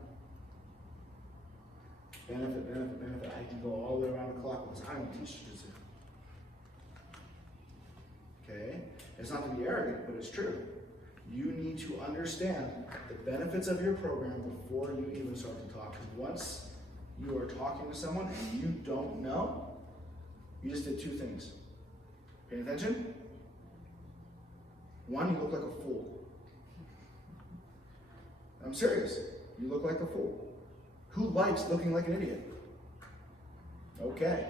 Benefit, benefit, benefit. I can go all the way around the clock because I don't teach jiu-jitsu. Okay? It's not to be arrogant, but it's true. You need to understand the benefits of your program before you even start to talk. Because once you are talking to someone and you don't know, you just did 2 things. Paying attention? 1, you look like a fool. I'm serious. You look like a fool. Who likes looking like an idiot? Okay.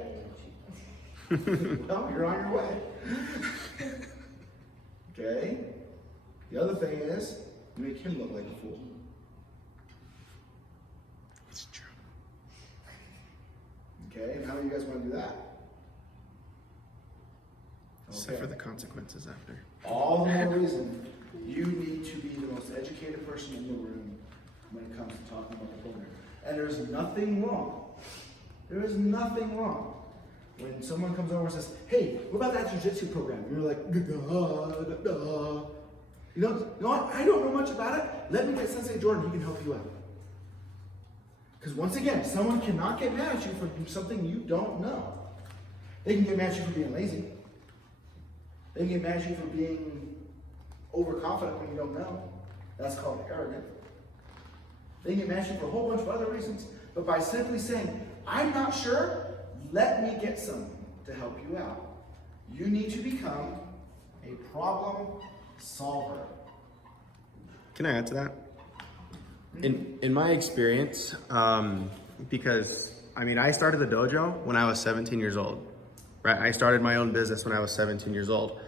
Well, you're on your way. Okay? The other thing is, you make him look like a fool. It's true. Okay? And how do you guys want to do that? Except for the consequences after. All the more reason you need to be the most educated person in the room when it comes to talking about the program. And there's nothing wrong. There is nothing wrong when someone comes over and says, hey, what about that jiu-jitsu program? And you're like, duh. You know what? I don't know much about it. Let me get Sensei Jordan. He can help you out. Because once again, someone cannot get mad at you for something you don't know. They can get mad at you for being lazy. They can get mad at you for being overconfident when you don't know. That's called arrogant. They can get mad at you for a whole bunch of other reasons. But by simply saying, I'm not sure, let me get someone to help you out. You need to become a problem solver. Can I add to that? In my experience, because I started the dojo when I was 17 years old, right? I started my own business when I was 17 years old,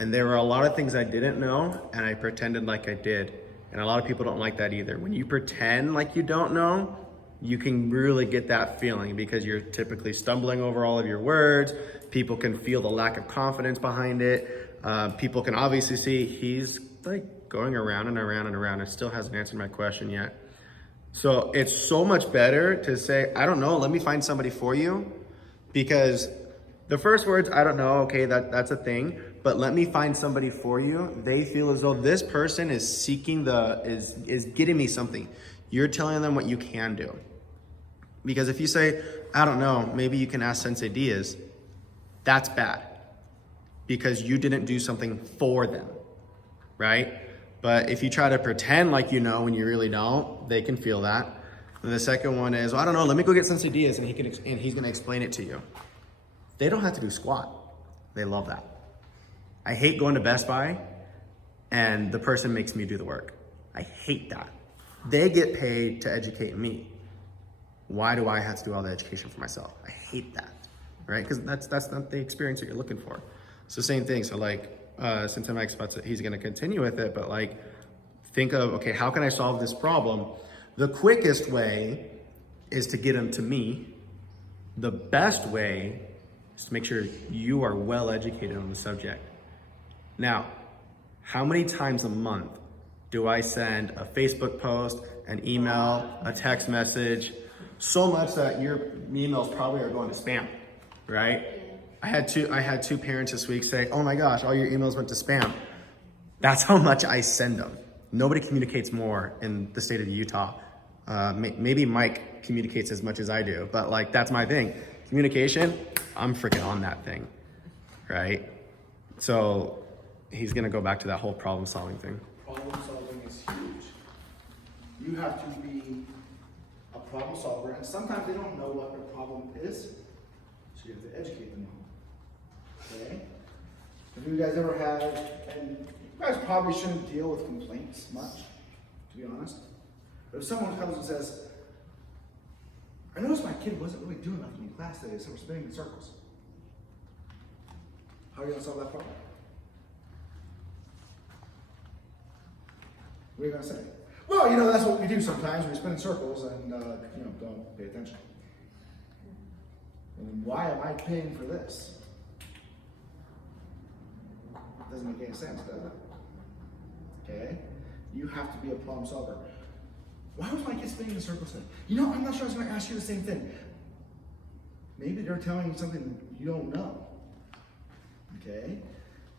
and there were a lot of things I didn't know, and I pretended like I did. And a lot of people don't like that either. When you pretend like you don't know, you can really get that feeling because you're typically stumbling over all of your words. People can feel the lack of confidence behind it. People can obviously see he's like going around and around and around and still hasn't answered my question yet. So it's so much better to say, I don't know, let me find somebody for you. Because the first words, I don't know, okay, that's a thing. But let me find somebody for you. They feel as though this person is seeking is getting me something. You're telling them what you can do. Because if you say, I don't know, maybe you can ask Sensei Diaz, that's bad. Because you didn't do something for them, right? But if you try to pretend like you know when you really don't, they can feel that. And the second one is, well, I don't know, let me go get Sensei Diaz and he's gonna explain it to you. They don't have to do squat. They love that. I hate going to Best Buy and the person makes me do the work. I hate that. They get paid to educate me. Why do I have to do all the education for myself? I hate that, right? Because that's not the experience that you're looking for. It's the same thing. So since Mike's about to, he's gonna continue with it, but think of, okay, how can I solve this problem? The quickest way is to get them to me. The best way is to make sure you are well educated on the subject. Now, how many times a month do I send a Facebook post, an email, a text message, so much that your emails probably are going to spam, right? I had two parents this week say, oh my gosh, all your emails went to spam. That's how much I send them. Nobody communicates more in the state of Utah. Maybe Mike communicates as much as I do, but that's my thing. Communication, I'm freaking on that thing, right? So he's gonna go back to that whole problem solving thing. Problem solving is huge. You have to be a problem solver, and sometimes they don't know what their problem is, so you have to educate them on it. Okay? If Have you guys ever had, and you guys probably shouldn't deal with complaints much, to be honest. But if someone comes and says, I noticed my kid wasn't really doing nothing in class today, so we're spinning in circles. How are you gonna solve that problem? What are you gonna say? Well, that's what we do sometimes. We spin in circles and, don't pay attention. And why am I paying for this? Doesn't make any sense, does it? Okay? You have to be a problem solver. Why was my kid spinning in circles today? I'm not sure I was gonna ask you the same thing. Maybe they're telling you something you don't know. Okay?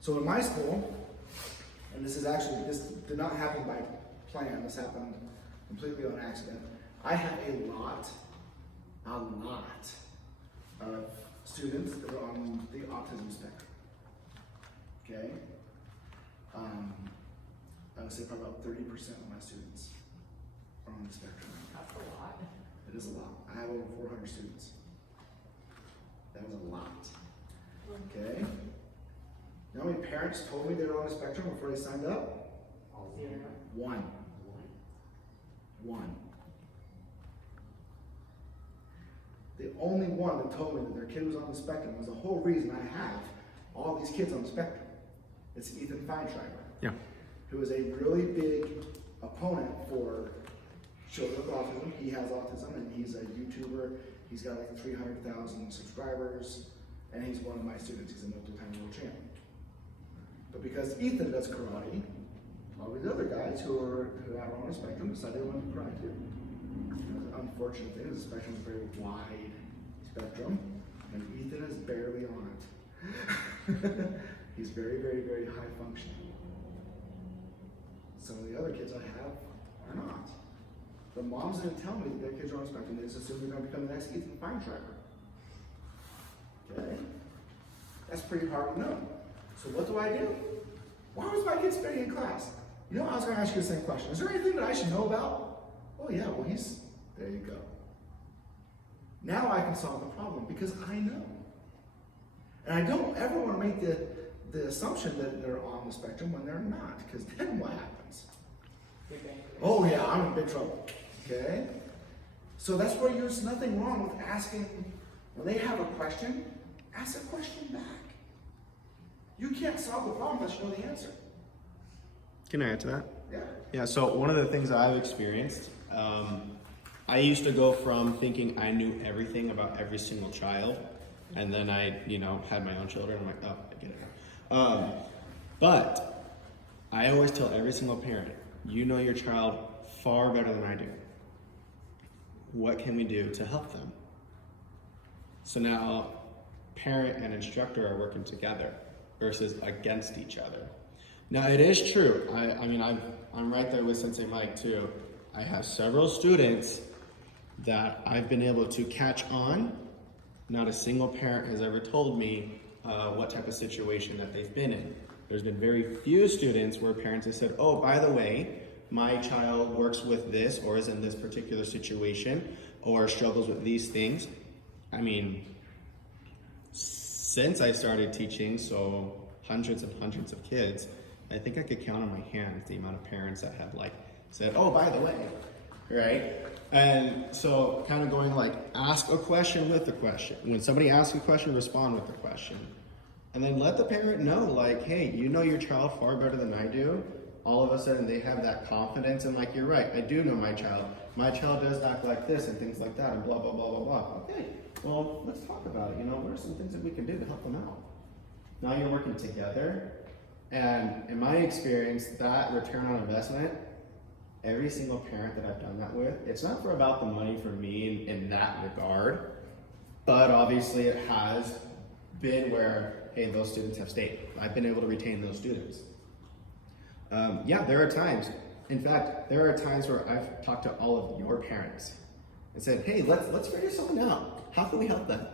So in my school, and this did not happen by plan, this happened completely on accident. I have a lot of students that are on the autism spectrum. Okay? I would say probably about 30% of my students are on the spectrum. That's a lot. It is a lot. I have over 400 students. That was a lot. Okay? You know how many parents told me they were on the spectrum before they signed up? Zero. One. The only one that told me that their kid was on the spectrum was the whole reason I have all these kids on the spectrum. It's Ethan Feinschreiber. Yeah. Who is a really big opponent for children with autism. He has autism and he's a YouTuber. He's got like 300,000 subscribers and he's one of my students. He's a multi-time world champion. But because Ethan does karate, all these other guys who are on the spectrum decided they wanted to karate too. The unfortunate thing is the spectrum is a very wide spectrum and Ethan is barely on it. He's very, very, very high functioning. Some of the other kids I have are not. The moms didn't tell me that their kids are on the spectrum. They just assumed they're going to become the next Ethan Feinschreiber. Okay? That's pretty hard to know. So what do? Why was my kid spinning in class? I was going to ask you the same question. Is there anything that I should know about? Oh yeah, well there you go. Now I can solve the problem because I know. And I don't ever want to make the assumption that they're on the spectrum when they're not, because then what happens? Oh yeah, I'm in big trouble, okay? So that's where there's nothing wrong with asking, when they have a question, ask a question back. You can't solve the problem unless you know the answer. Can I add to that? Yeah. Yeah, so one of the things I've experienced, I used to go from thinking I knew everything about every single child, and then I, had my own children. I'm like, oh, I get it now. But I always tell every single parent, you know your child far better than I do. What can we do to help them? So now, parent and instructor are working together versus against each other. Now it is true. I'm right there with Sensei Mike too. I have several students that I've been able to catch on. Not a single parent has ever told me what type of situation that they've been in. There's been very few students where parents have said, oh, by the way, my child works with this or is in this particular situation or struggles with these things. Since I started teaching, so hundreds and hundreds of kids, I think I could count on my hands the amount of parents that have said, oh, by the way, right? And so kind of going ask a question with a question. When somebody asks a question, respond with a question. And then let the parent know, hey, you know your child far better than I do. All of a sudden they have that confidence and you're right, I do know my child. My child does act like this and things like that and blah, blah, blah, blah, blah. Okay, well, let's talk about it. What are some things that we can do to help them out? Now you're working together. And in my experience, that return on investment, every single parent that I've done that with, it's not about the money for me in that regard, but obviously it has been where, hey, those students have stayed. I've been able to retain those students. There are times, in fact, there are times where I've talked to all of your parents and said, hey, let's figure something out. How can we help them?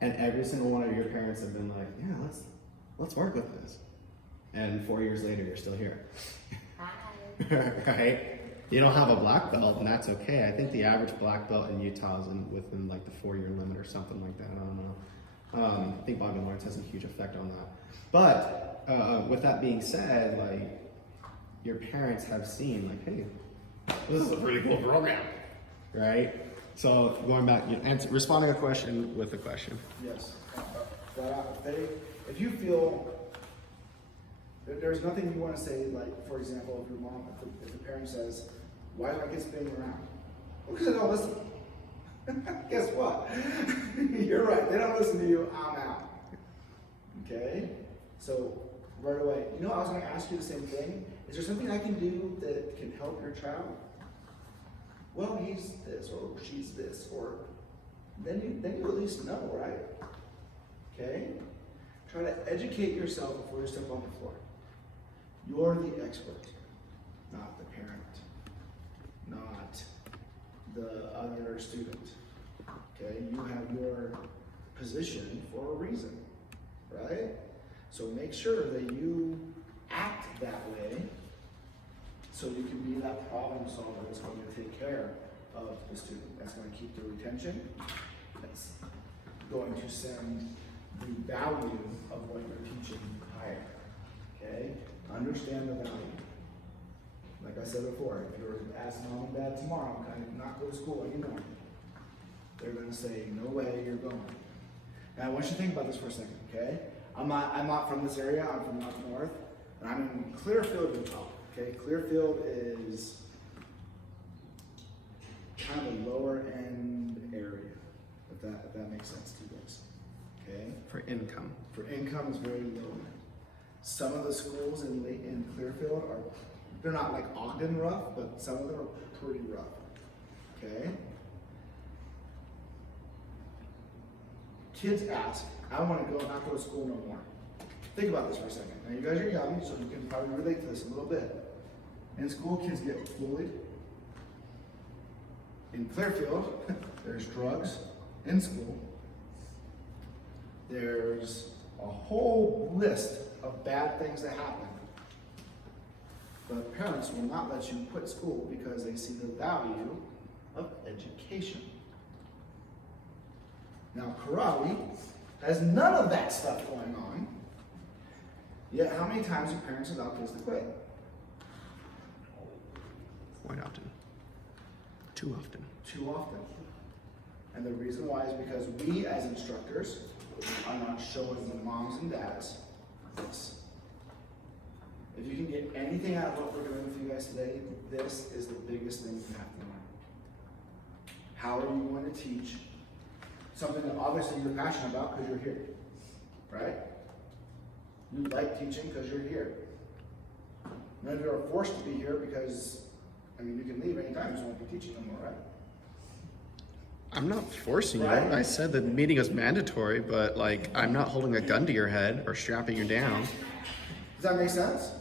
And every single one of your parents have been like, yeah, let's work with this. And 4 years later, you're still here. Hi. Right? You don't have a black belt, and that's okay. I think the average black belt in Utah is within the 4-year limit or something like that. I don't know. I think Bobby Lawrence has a huge effect on that. But with that being said, like your parents have seen, like, hey, this is a pretty cool program, right? So going back, responding a question with a question. Yes. If you feel that there's nothing you want to say, like, for example, if your mom, if the parent says, why do I get spinning around? Well, because they don't listen. Guess what? You're right. They don't listen to you. I'm out. Okay? So, right away, I was going to ask you the same thing. Is there something I can do that can help your child? Well, he's this, or she's this, or then you at least know, right? Okay? Try to educate yourself before you step on the floor. You're the expert, not the parent, not the other student. Okay? You have your position for a reason, right? So make sure that you act that way so you can be that problem solver that's going to take care of the student. That's going to keep the retention. That's going to send the value of what you're teaching higher. Okay? Understand the value. Like I said before, if you were to ask mom and dad tomorrow, can I not go to school anymore? They're going to say, no way, you're going. Now I want you to think about this for a second, okay? I'm not from this area, I'm from up north, and I'm in Clearfield, Utah. Okay, Clearfield is kind of a lower end area, if that makes sense to you guys. Okay? For income. For income is very low end. Some of the schools in Clearfield they're not like Ogden rough, but some of them are pretty rough. Okay? Kids ask, I want to not go to school no more. Think about this for a second. Now you guys are young, so you can probably relate to this a little bit. In school, kids get bullied. In Clearfield, there's drugs in school. There's a whole list of bad things that happen. But parents will not let you quit school because they see the value of education. Now, Karawi has none of that stuff going on. Yet, how many times do parents allow kids to quit? Quite often. Too often. Too often. And the reason why is because we, as instructors, are not showing the moms and dads this. If you can get anything out of what we're doing with you guys today, this is the biggest thing you have to learn. How are you going to teach something that obviously you're passionate about because you're here, right? You like teaching because you're here. None of you are forced to be here because, you can leave anytime, you just won't be teaching no more, right? I'm not forcing you. Right. I said the meeting is mandatory, but I'm not holding a gun to your head or strapping you down. Does that make sense?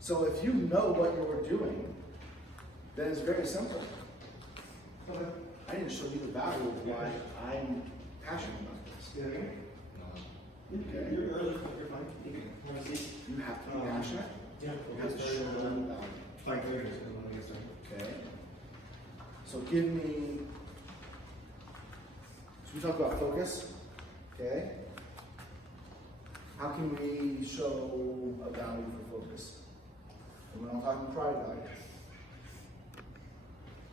So if you know what you're doing, then it's very simple. Okay. I need to show you the value of why I'm passionate about this. Okay. You're fine. You have to be passionate. Yeah. You have to show them the value. Fine. Okay. So give me. So we talk about focus. Okay. How can we show a value for focus? And we're not talking pride value.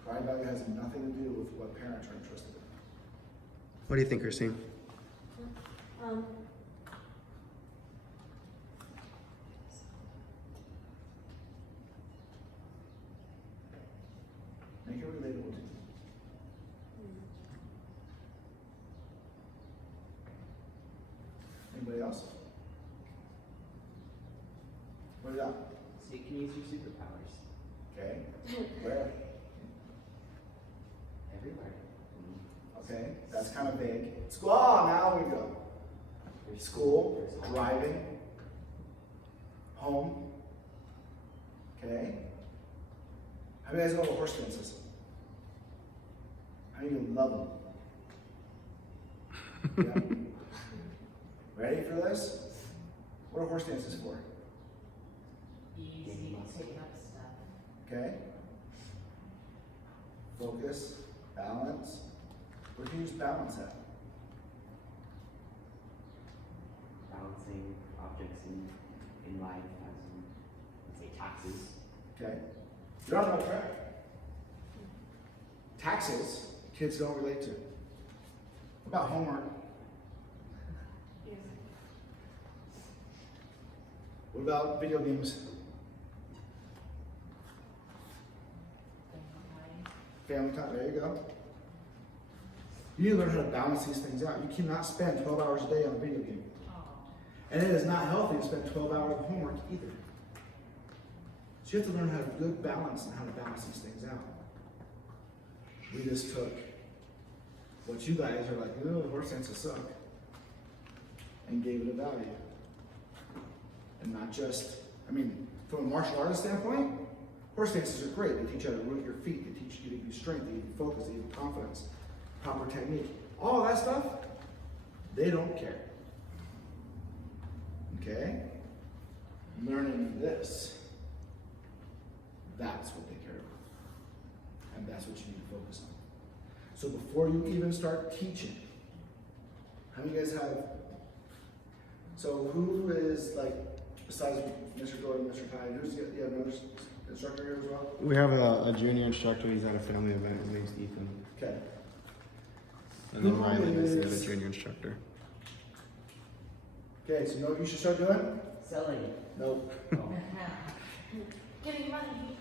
Pride value has nothing to do with what parents are interested in. What do you think, Christine? Make it relatable to you. Anybody else? What is that? So you can use your superpowers Okay. Where? everywhere. Okay. That's kind of vague. School. Oh, now we go. School, driving, home. Okay. How many guys know what horse fences? How many of you love them? Yeah. Ready for this? What are horse dances for? Easy picking up stuff. Okay. Focus, balance. Where can you use balance at? objects in life, as in, let's say, taxes. Okay? You're on the right track. Taxes, kids don't relate to. What about homework? What about video games? Family time, there you go. You need to learn how to balance these things out. You cannot spend 12 hours a day on a video game. And it is not healthy to spend 12 hours of homework either. So you have to learn how to have good balance and how to balance these things out. We just took what you guys are like, oh, horse dances suck, and gave it a value. And not just, I mean, from a martial artist standpoint, horse dances are great. They teach you how to root your feet, they teach you to give you strength, they give you focus, they give you confidence, proper technique. All that stuff, they don't care. Okay? Learning this, that's what they care about. And that's what you need to focus on. So before you even start teaching, how many of you guys have, so who is like, besides Mr. Jordan, Mr. Ty, who's you have another instructor here as well? We have a junior instructor. He's at a family event. His name's Ethan. Okay. And then Ryan is the other junior instructor. Okay, so you know what you should start doing? Selling. Nope. Getting money.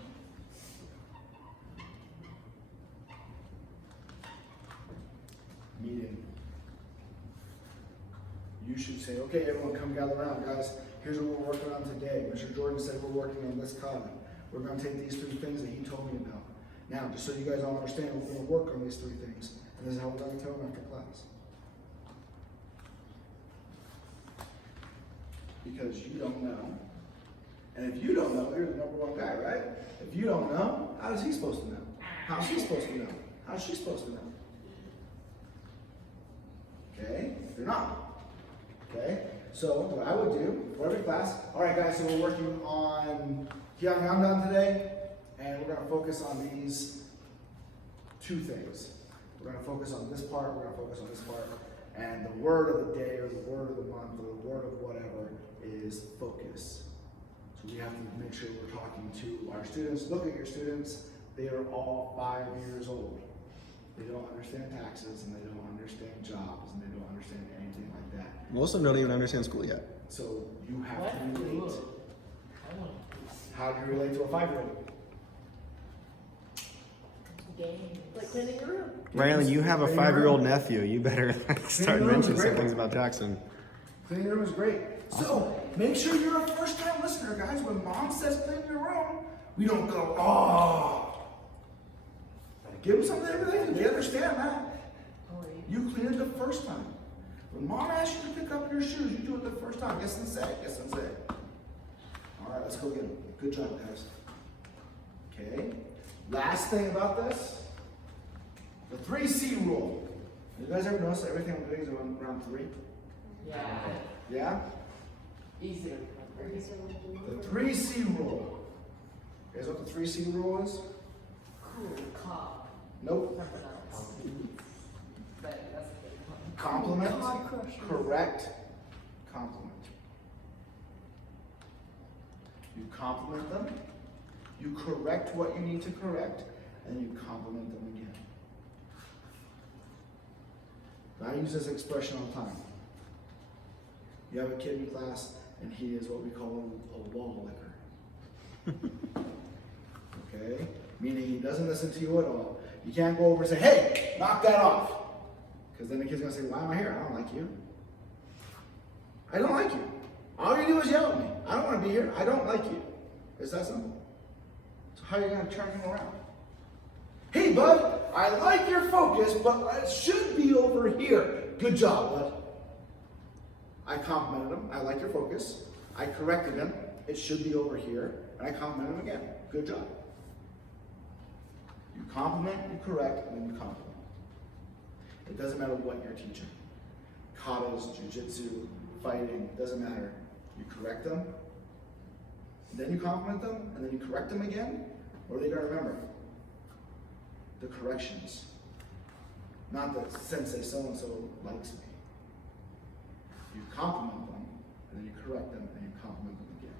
Meeting. You should say, okay, everyone come gather around, guys. Here's what we're working on today. Mr. Jordan said we're working on this comment. We're going to take these 3 things that he told me about. Now, just so you guys all understand, we're going to work on these 3 things. And this is how we're going to tell them after class. Because you don't know. And if you don't know, you're the #1 guy, right? If you don't know, how is he supposed to know? How's he supposed to know? How's she supposed to know? Okay? You're not. Okay? So what I would do for every class, all right guys, so we're working on Hyeongan today, and we're going to focus on these 2 things. We're going to focus on this part, we're going to focus on this part, and the word of the day or the word of the month or the word of whatever is focus. So we have to make sure we're talking to our students. Look at your students. They are all 5 years old. They don't understand taxes, and they don't understand jobs, and they don't understand anything like that. Most of them don't even understand school yet. So you have to relate. How do you relate to a 5-year-old? Games. Like cleaning your room. Riley, you have a 5-year-old nephew. You better start mentioning some things about Jackson. Cleaning your room is great. So make sure you're a first-time listener, guys. When mom says clean your room, we don't go, oh. Give them something every day. They understand that. You clean it the first time. When mom asks you to pick up your shoes, you do it the first time. Get sensei. Get sensei. All right, let's go get them. Good job, guys. Okay. Last thing about this, the 3C rule. You guys ever notice that everything I'm doing is around 3? Yeah. Yeah? Easy to remember. The 3C rule. You guys know what the 3C rule is? Cool, calm. Nope. Something else. But that's a good one. Compliment, correct, compliment. You compliment them, you correct what you need to correct, and you compliment them again. I use this expression all the time. You have a kid in class, and he is what we call a wall licker. Okay? Meaning he doesn't listen to you at all. You can't go over and say, hey, knock that off. Because then the kid's going to say, why am I here? I don't like you. I don't like you. All you do is yell at me. I don't want to be here. I don't like you. It's that simple. So how are you going to turn him around? Hey, bud, I like your focus, but it should be over here. Good job, bud. I complimented him. I like your focus. I corrected him. It should be over here. And I complimented him again. Good job. You compliment, you correct, and then you compliment. It doesn't matter what you're teaching. Katas, jiu-jitsu, fighting, doesn't matter. You correct them, then you compliment them, and then you correct them again. What are they going to remember? The corrections. Not that sensei so-and-so likes me. You compliment them, and then you correct correct them and compliment them again.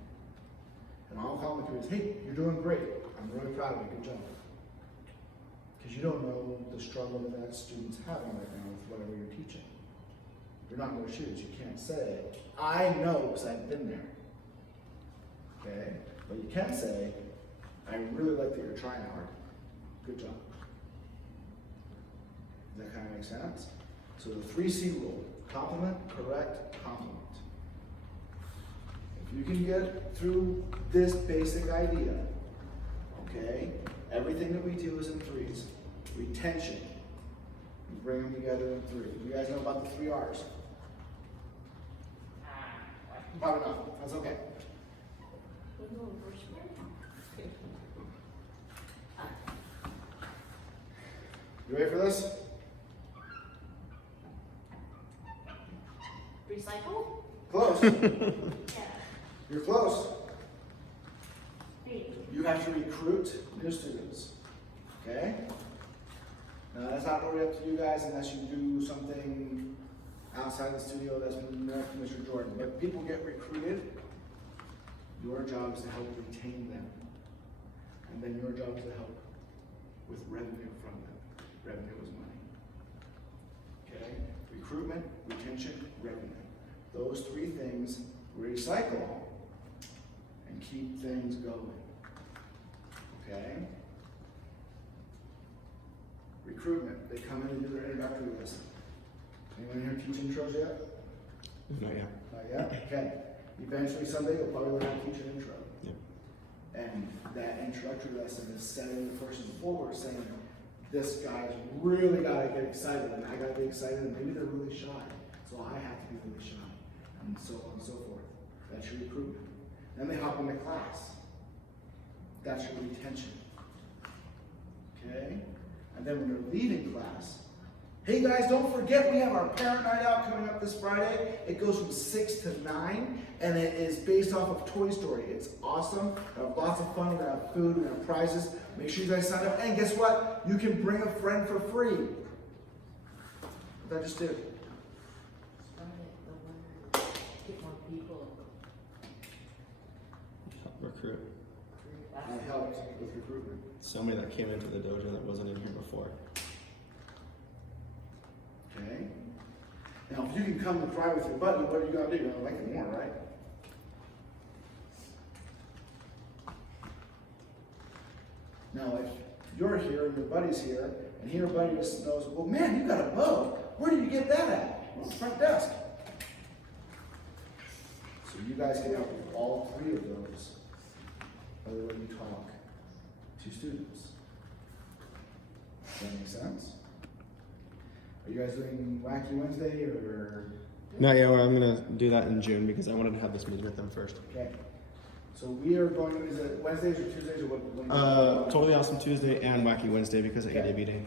And I'll compliment you as, hey, you're doing great. I'm really proud of you. Good job. Because you don't know the struggle that students have on right now with whatever you're teaching. You're not in their shoes. You can't say, I know because I've been there. Okay? But you can say, I really like that you're trying hard. Good job. Does that kind of make sense? So the 3C rule: compliment, correct, compliment. If you can get through this basic idea, okay, everything that we do is in threes. Retention, we bring them together in three. You guys know about the 3 R's? Probably not. That's okay. You ready for this? Recycle? Close. Yeah. You're close. Hey. You have to recruit new students. Okay? Now that's not really up to you guys unless you do something outside the studio that's more up to Mr. Jordan. But people get recruited. Your job is to help retain them. And then your job is to help with revenue from them. Revenue is money. Okay? Recruitment, retention, revenue. Those 3 things recycle and keep things going. Okay? Recruitment, they come in and do their introductory lesson. Anyone here teach intros yet? Not yet. Not yet? Okay. Eventually someday you'll probably learn how to teach an intro. Yep. And that introductory lesson is setting the person forward, saying, this guy's really gotta get excited, and I gotta be excited, and maybe they're really shy, so I have to be really shy, and so on and so forth. That's your recruitment. Then they hop into class. That's your retention. Okay? And then when they're leaving class, hey guys, don't forget we have our parent night out coming up this Friday. It goes from 6 to 9, and it is based off of Toy Story. It's awesome. We have lots of fun. We're gonna have food. We're gonna have prizes. Make sure you guys sign up. And guess what? You can bring a friend for free. What did I just do? Get more people. Recruit. I helped with recruitment. Somebody that came into the dojo that wasn't in here before. Okay? Now, if you can come and cry with your buddy, what are you gonna do? You're gonna like it more, right? Now, if you're here and your buddy's here, and your buddy just knows, well, man, you got a bow. Where did you get that at? Well, the front desk. So you guys can help with all 3 of those by the way you talk to students. Does that make sense? Are you guys doing Wacky Wednesday or? Not yet. I'm gonna do that in June because I wanted to have this meeting with them first. Okay. So we are going, is it Wednesdays or Tuesdays or what? Totally Awesome Tuesday and Wacky Wednesday because of Okay. ADB Day.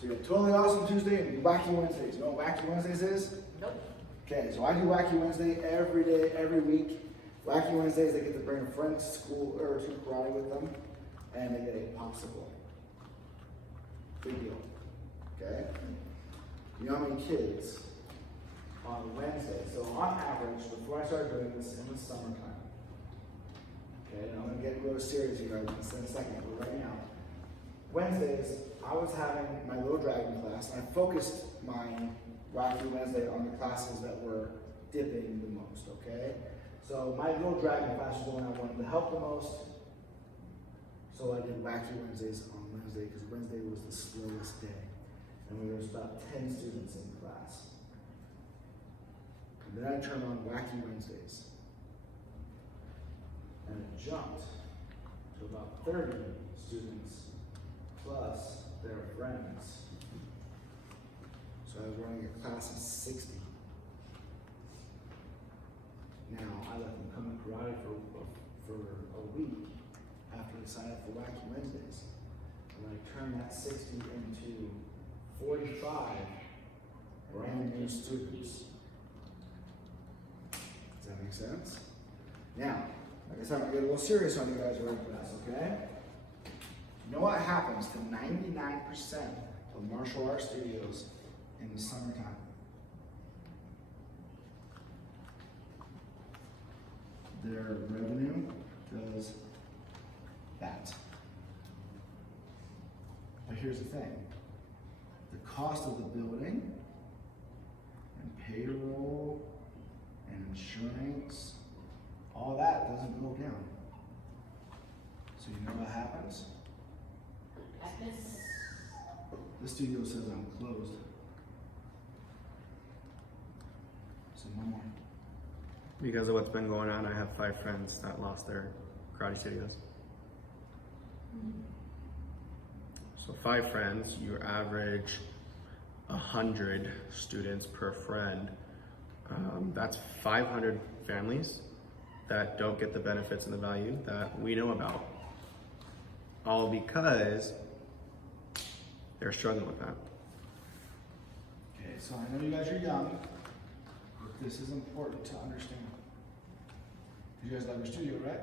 So you have Totally Awesome Tuesday and Wacky Wednesdays. You know what Wacky Wednesdays is? Nope. Okay, so I do Wacky Wednesday every day, every week. Wacky Wednesdays, they get to bring a friend to school or to karate with them, and they get a popsicle. Big deal. Okay? You know how many kids on Wednesday? So on average, before I started doing this in the summertime, okay, and I'm gonna get real serious here in a second, but right now, Wednesdays, I was having my Little Dragon class, and I focused my Wacky Wednesday on the classes that were dipping the most, okay? So my Little Dragon class was the one I wanted to help the most, so I did Wacky Wednesdays on Wednesday, because Wednesday was the slowest day. And there was about 10 students in class. And then I turned on Wacky Wednesdays. And it jumped to about 30 students plus their friends. So I was running a class of 60. Now I let them come to karate for a week after they sign up for Wacky Wednesdays. And I turned that 60 into 45 brand new students. Does that make sense? Now, like I said, I'm gonna get a little serious on you guys right after this, okay? You know what happens to 99% of martial arts studios in the summertime? their revenue does that. But here's the thing. The cost of the building and payroll and insurance, all that doesn't go down. So you know what happens? The studio says I'm closed. So no more. Because of what's been going on, I have 5 friends that lost their karate studios. So 5 friends, you average 100 students per friend. That's 500 families that don't get the benefits and the value that we know about. All because they're struggling with that. Okay, so I know you guys are young, but this is important to understand. You guys love your studio, right?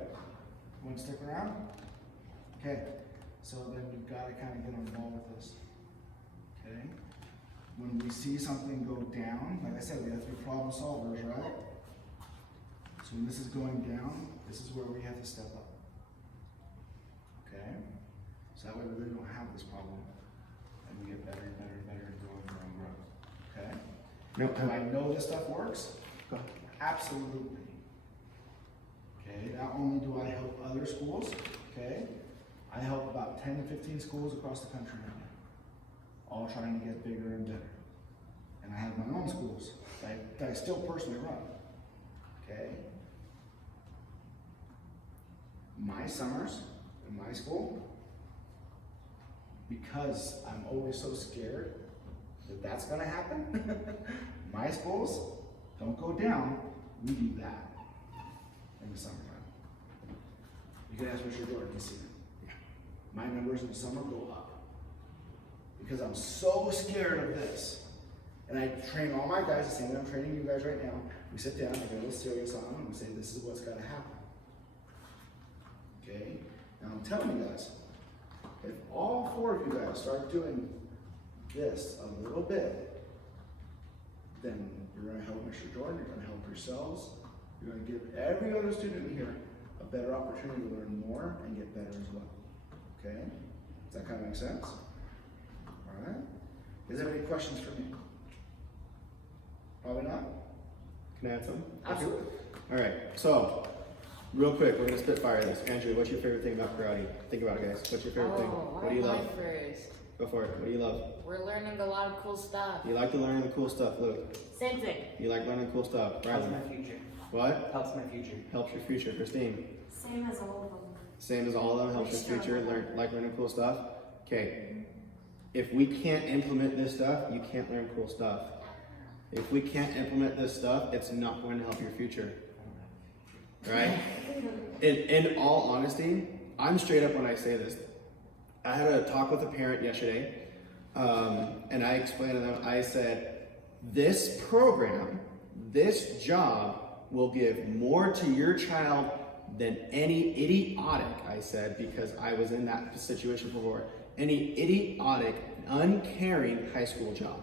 Want to stick around? Okay, so then we've got to kind of get involved with this. Okay? When we see something go down, like I said, we have to be problem solvers, right? So when this is going down, this is where we have to step up. Okay? So that way we really don't have this problem. And we get better and better and better and grow and grow and grow. Okay? Do I know this stuff works? Absolutely. Okay, not only do I help other schools, okay, I help about 10 to 15 schools across the country right now, all trying to get bigger and better. And I have my own schools that I still personally run. Okay? My summers in my school, because I'm always so scared that that's gonna happen, my schools don't go down, we do that in the summertime. You can ask Mr. Jordan to see it. My numbers in the summer go up because I'm so scared of this. And I train all my guys the same way I'm training you guys right now. We sit down, I get a little serious on them, and we say, this is what's gotta happen. Okay? Now I'm telling you guys, if all 4 of you guys start doing this a little bit, then you're gonna help Mr. Jordan, you're gonna help yourselves, you're gonna give every other student in here a better opportunity to learn more and get better as well. Okay? Does that kind of make sense? All right? Is there any questions for me? Probably not? Can I add some? Absolutely. All right, so real quick, we're gonna spitfire this. Andrew, what's your favorite thing about karate? Think about it, guys. What's your favorite thing? What do you love? First. Go for it. What do you love? We're learning a lot of cool stuff. You like to learn the cool stuff, Luke. Same thing. You like learning cool stuff, Helps Riley. my future. What? Helps my future. Helps your future, Christine. Same as all of them. Same as all of them, helps your future, like learning cool stuff. Okay, if we can't implement this stuff, you can't learn cool stuff. If we can't implement this stuff, it's not going to help your future, right? In all honesty, I'm straight up when I say this. I had a talk with a parent yesterday, and I explained to them, I said, this program, this job will give more to your child than any idiotic, I said, because I was in that situation before, any idiotic, uncaring high school job.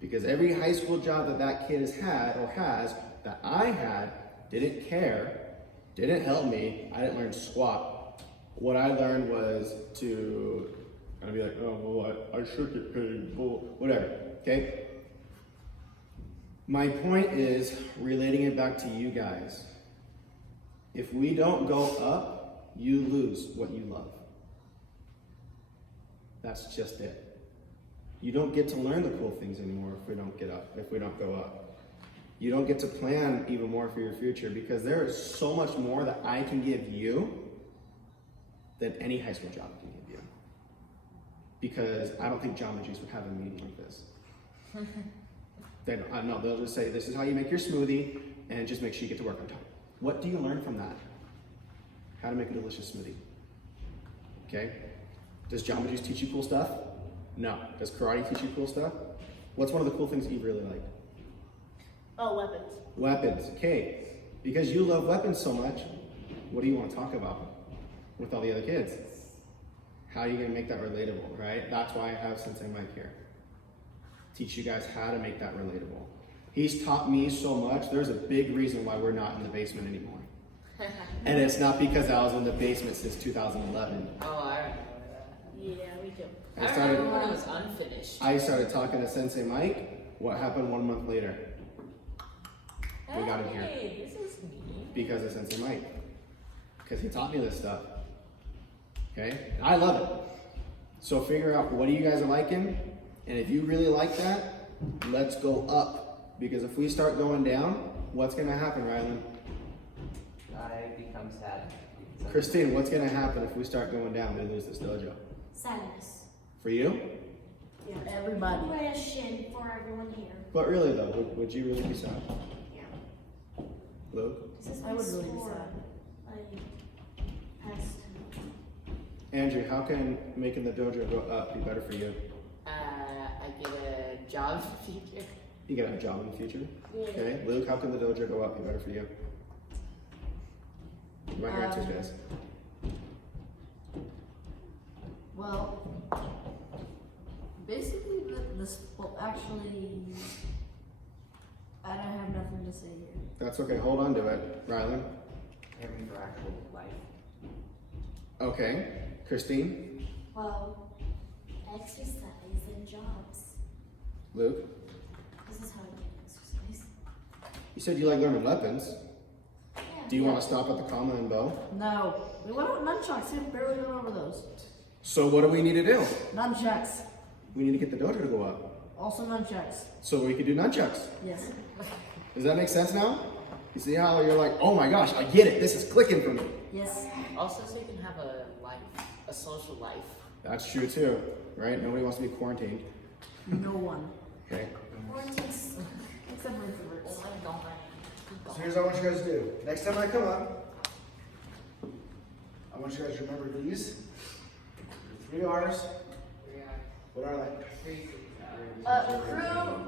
Because every high school job that that kid has had or has, that I had, didn't care, didn't help me, I didn't learn squat. What I learned was to kind of be like, oh, well, I should get paid, well, whatever, okay? My point is relating it back to you guys. If we don't go up, you lose what you love. That's just it. You don't get to learn the cool things anymore if we don't get up, if we don't go up. You don't get to plan even more for your future because there is so much more that I can give you than any high school job can give you. Because I don't think Jamba Juice would have a meeting like this. They don't, I know, they'll just say, this is how you make your smoothie and just make sure you get to work on time. What do you learn from that? How to make a delicious smoothie. Okay? Does Jamba Juice teach you cool stuff? No. Does karate teach you cool stuff? What's one of the cool things that you really like? Oh, weapons. Weapons. Okay. Because you love weapons so much, what do you want to talk about with all the other kids? How are you going to make that relatable, right? That's why I have Sensei Mike here. Teach you guys how to make that relatable. He's taught me so much. There's a big reason why we're not in the basement anymore. And it's not because I was in the basement since 2011. Oh, I remember that. Yeah, we do. I remember when it was unfinished. I started talking to Sensei Mike. What happened 1 month later? We got him here. Hey, this is neat. Because of Sensei Mike. Because he taught me this stuff. Okay? And I love it. So figure out what you guys are liking. And if you really like that, let's go up. Because if we start going down, what's going to happen, Rylan? I become sad. Christine, what's going to happen if we start going down? We lose this dojo. Sadness. For you? Yeah. Everybody. Question for everyone here. But really though, would you really be sad? Yeah. Luke? This is I would really be for sad. a past. Andrew, how can making the dojo go up be better for you? I get a job in the future. You get a job in the future? Okay. Luke, how can the dojo go up be better for you? What about your answers, guys? Well, basically, well, actually, I don't have nothing to say here. That's okay, hold on to it. Rylan? Preparing for actual life. Okay. Christine? Well, exercise and jobs. Luke? This is how I get exercise. You said you like learning weapons. Yeah. Do you want to stop at the comma and bow? No, we went over nunchucks. We barely went over those. So what do we need to do? Nunchucks. We need to get the dojo to go up. Also nunchucks. So we could do nunchucks. Yes. Does that make sense now? You see how you're like, oh my gosh, I get it. This is clicking for me. Yes. Also, so you can have a life, a social life. That's true too, right? Nobody wants to be quarantined. No one. Okay. Quarantine's Except for introverts. So here's what I want you guys to do. Next time I come up, I want you guys to remember these. Your 3 R's. What are they? Recruit.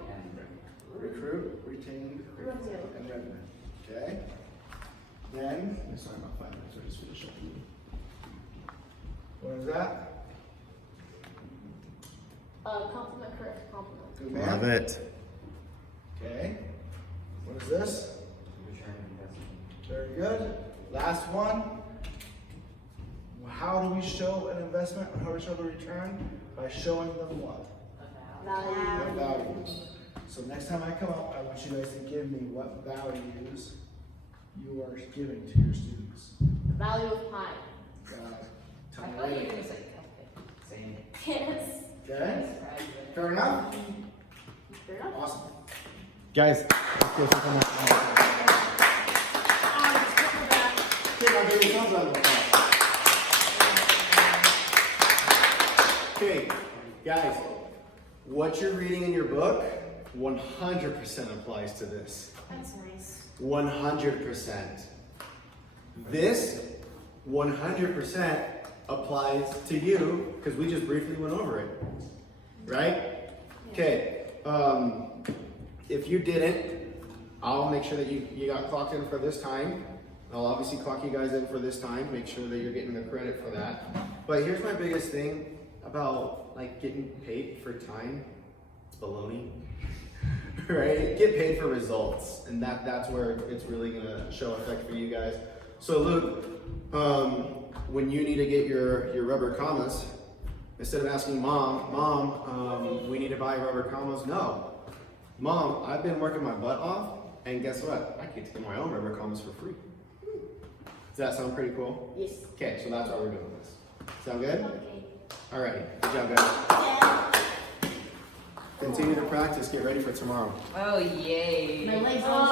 Recruit, retain, and revenue. Okay? Then, Sorry about 5 minutes. I just finished up. what is that? Compliment, correct, compliment. Good man. it. Okay. What is this? Return investment. Very good. Last one. How do we show an investment? How do we show the return? By showing them what? The values. So next time I come up, I want you guys to give me what values you are giving to your students. The value of pi. Tell I me thought you were later. gonna say cupcake. Same. Yes. Okay? Surprise you. Fair enough? Fair enough. Awesome. Guys, let's go for Okay, now give yourselves a round of applause. Okay, guys, what you're reading in your book 100% applies to this. That's nice. 100%. This 100% applies to you because we just briefly went over it. Right? Okay. If you didn't, I'll make sure that you got clocked in for this time. I'll obviously clock you guys in for this time, make sure that you're getting the credit for that. But here's my biggest thing about like getting paid for time. It's baloney. Right? Get paid for results. And that's where it's really gonna show effect for you guys. So Luke, when you need to get your rubber commas, instead of asking Mom, we need to buy rubber commas, no. Mom, I've been working my butt off, and guess what? I get to get my own rubber commas for free. Does that sound pretty cool? Yes. Okay, so that's why we're doing this. Sound good? Okay. Alrighty, good job guys. Continue to practice, get ready for tomorrow. Oh, yay. My legs don't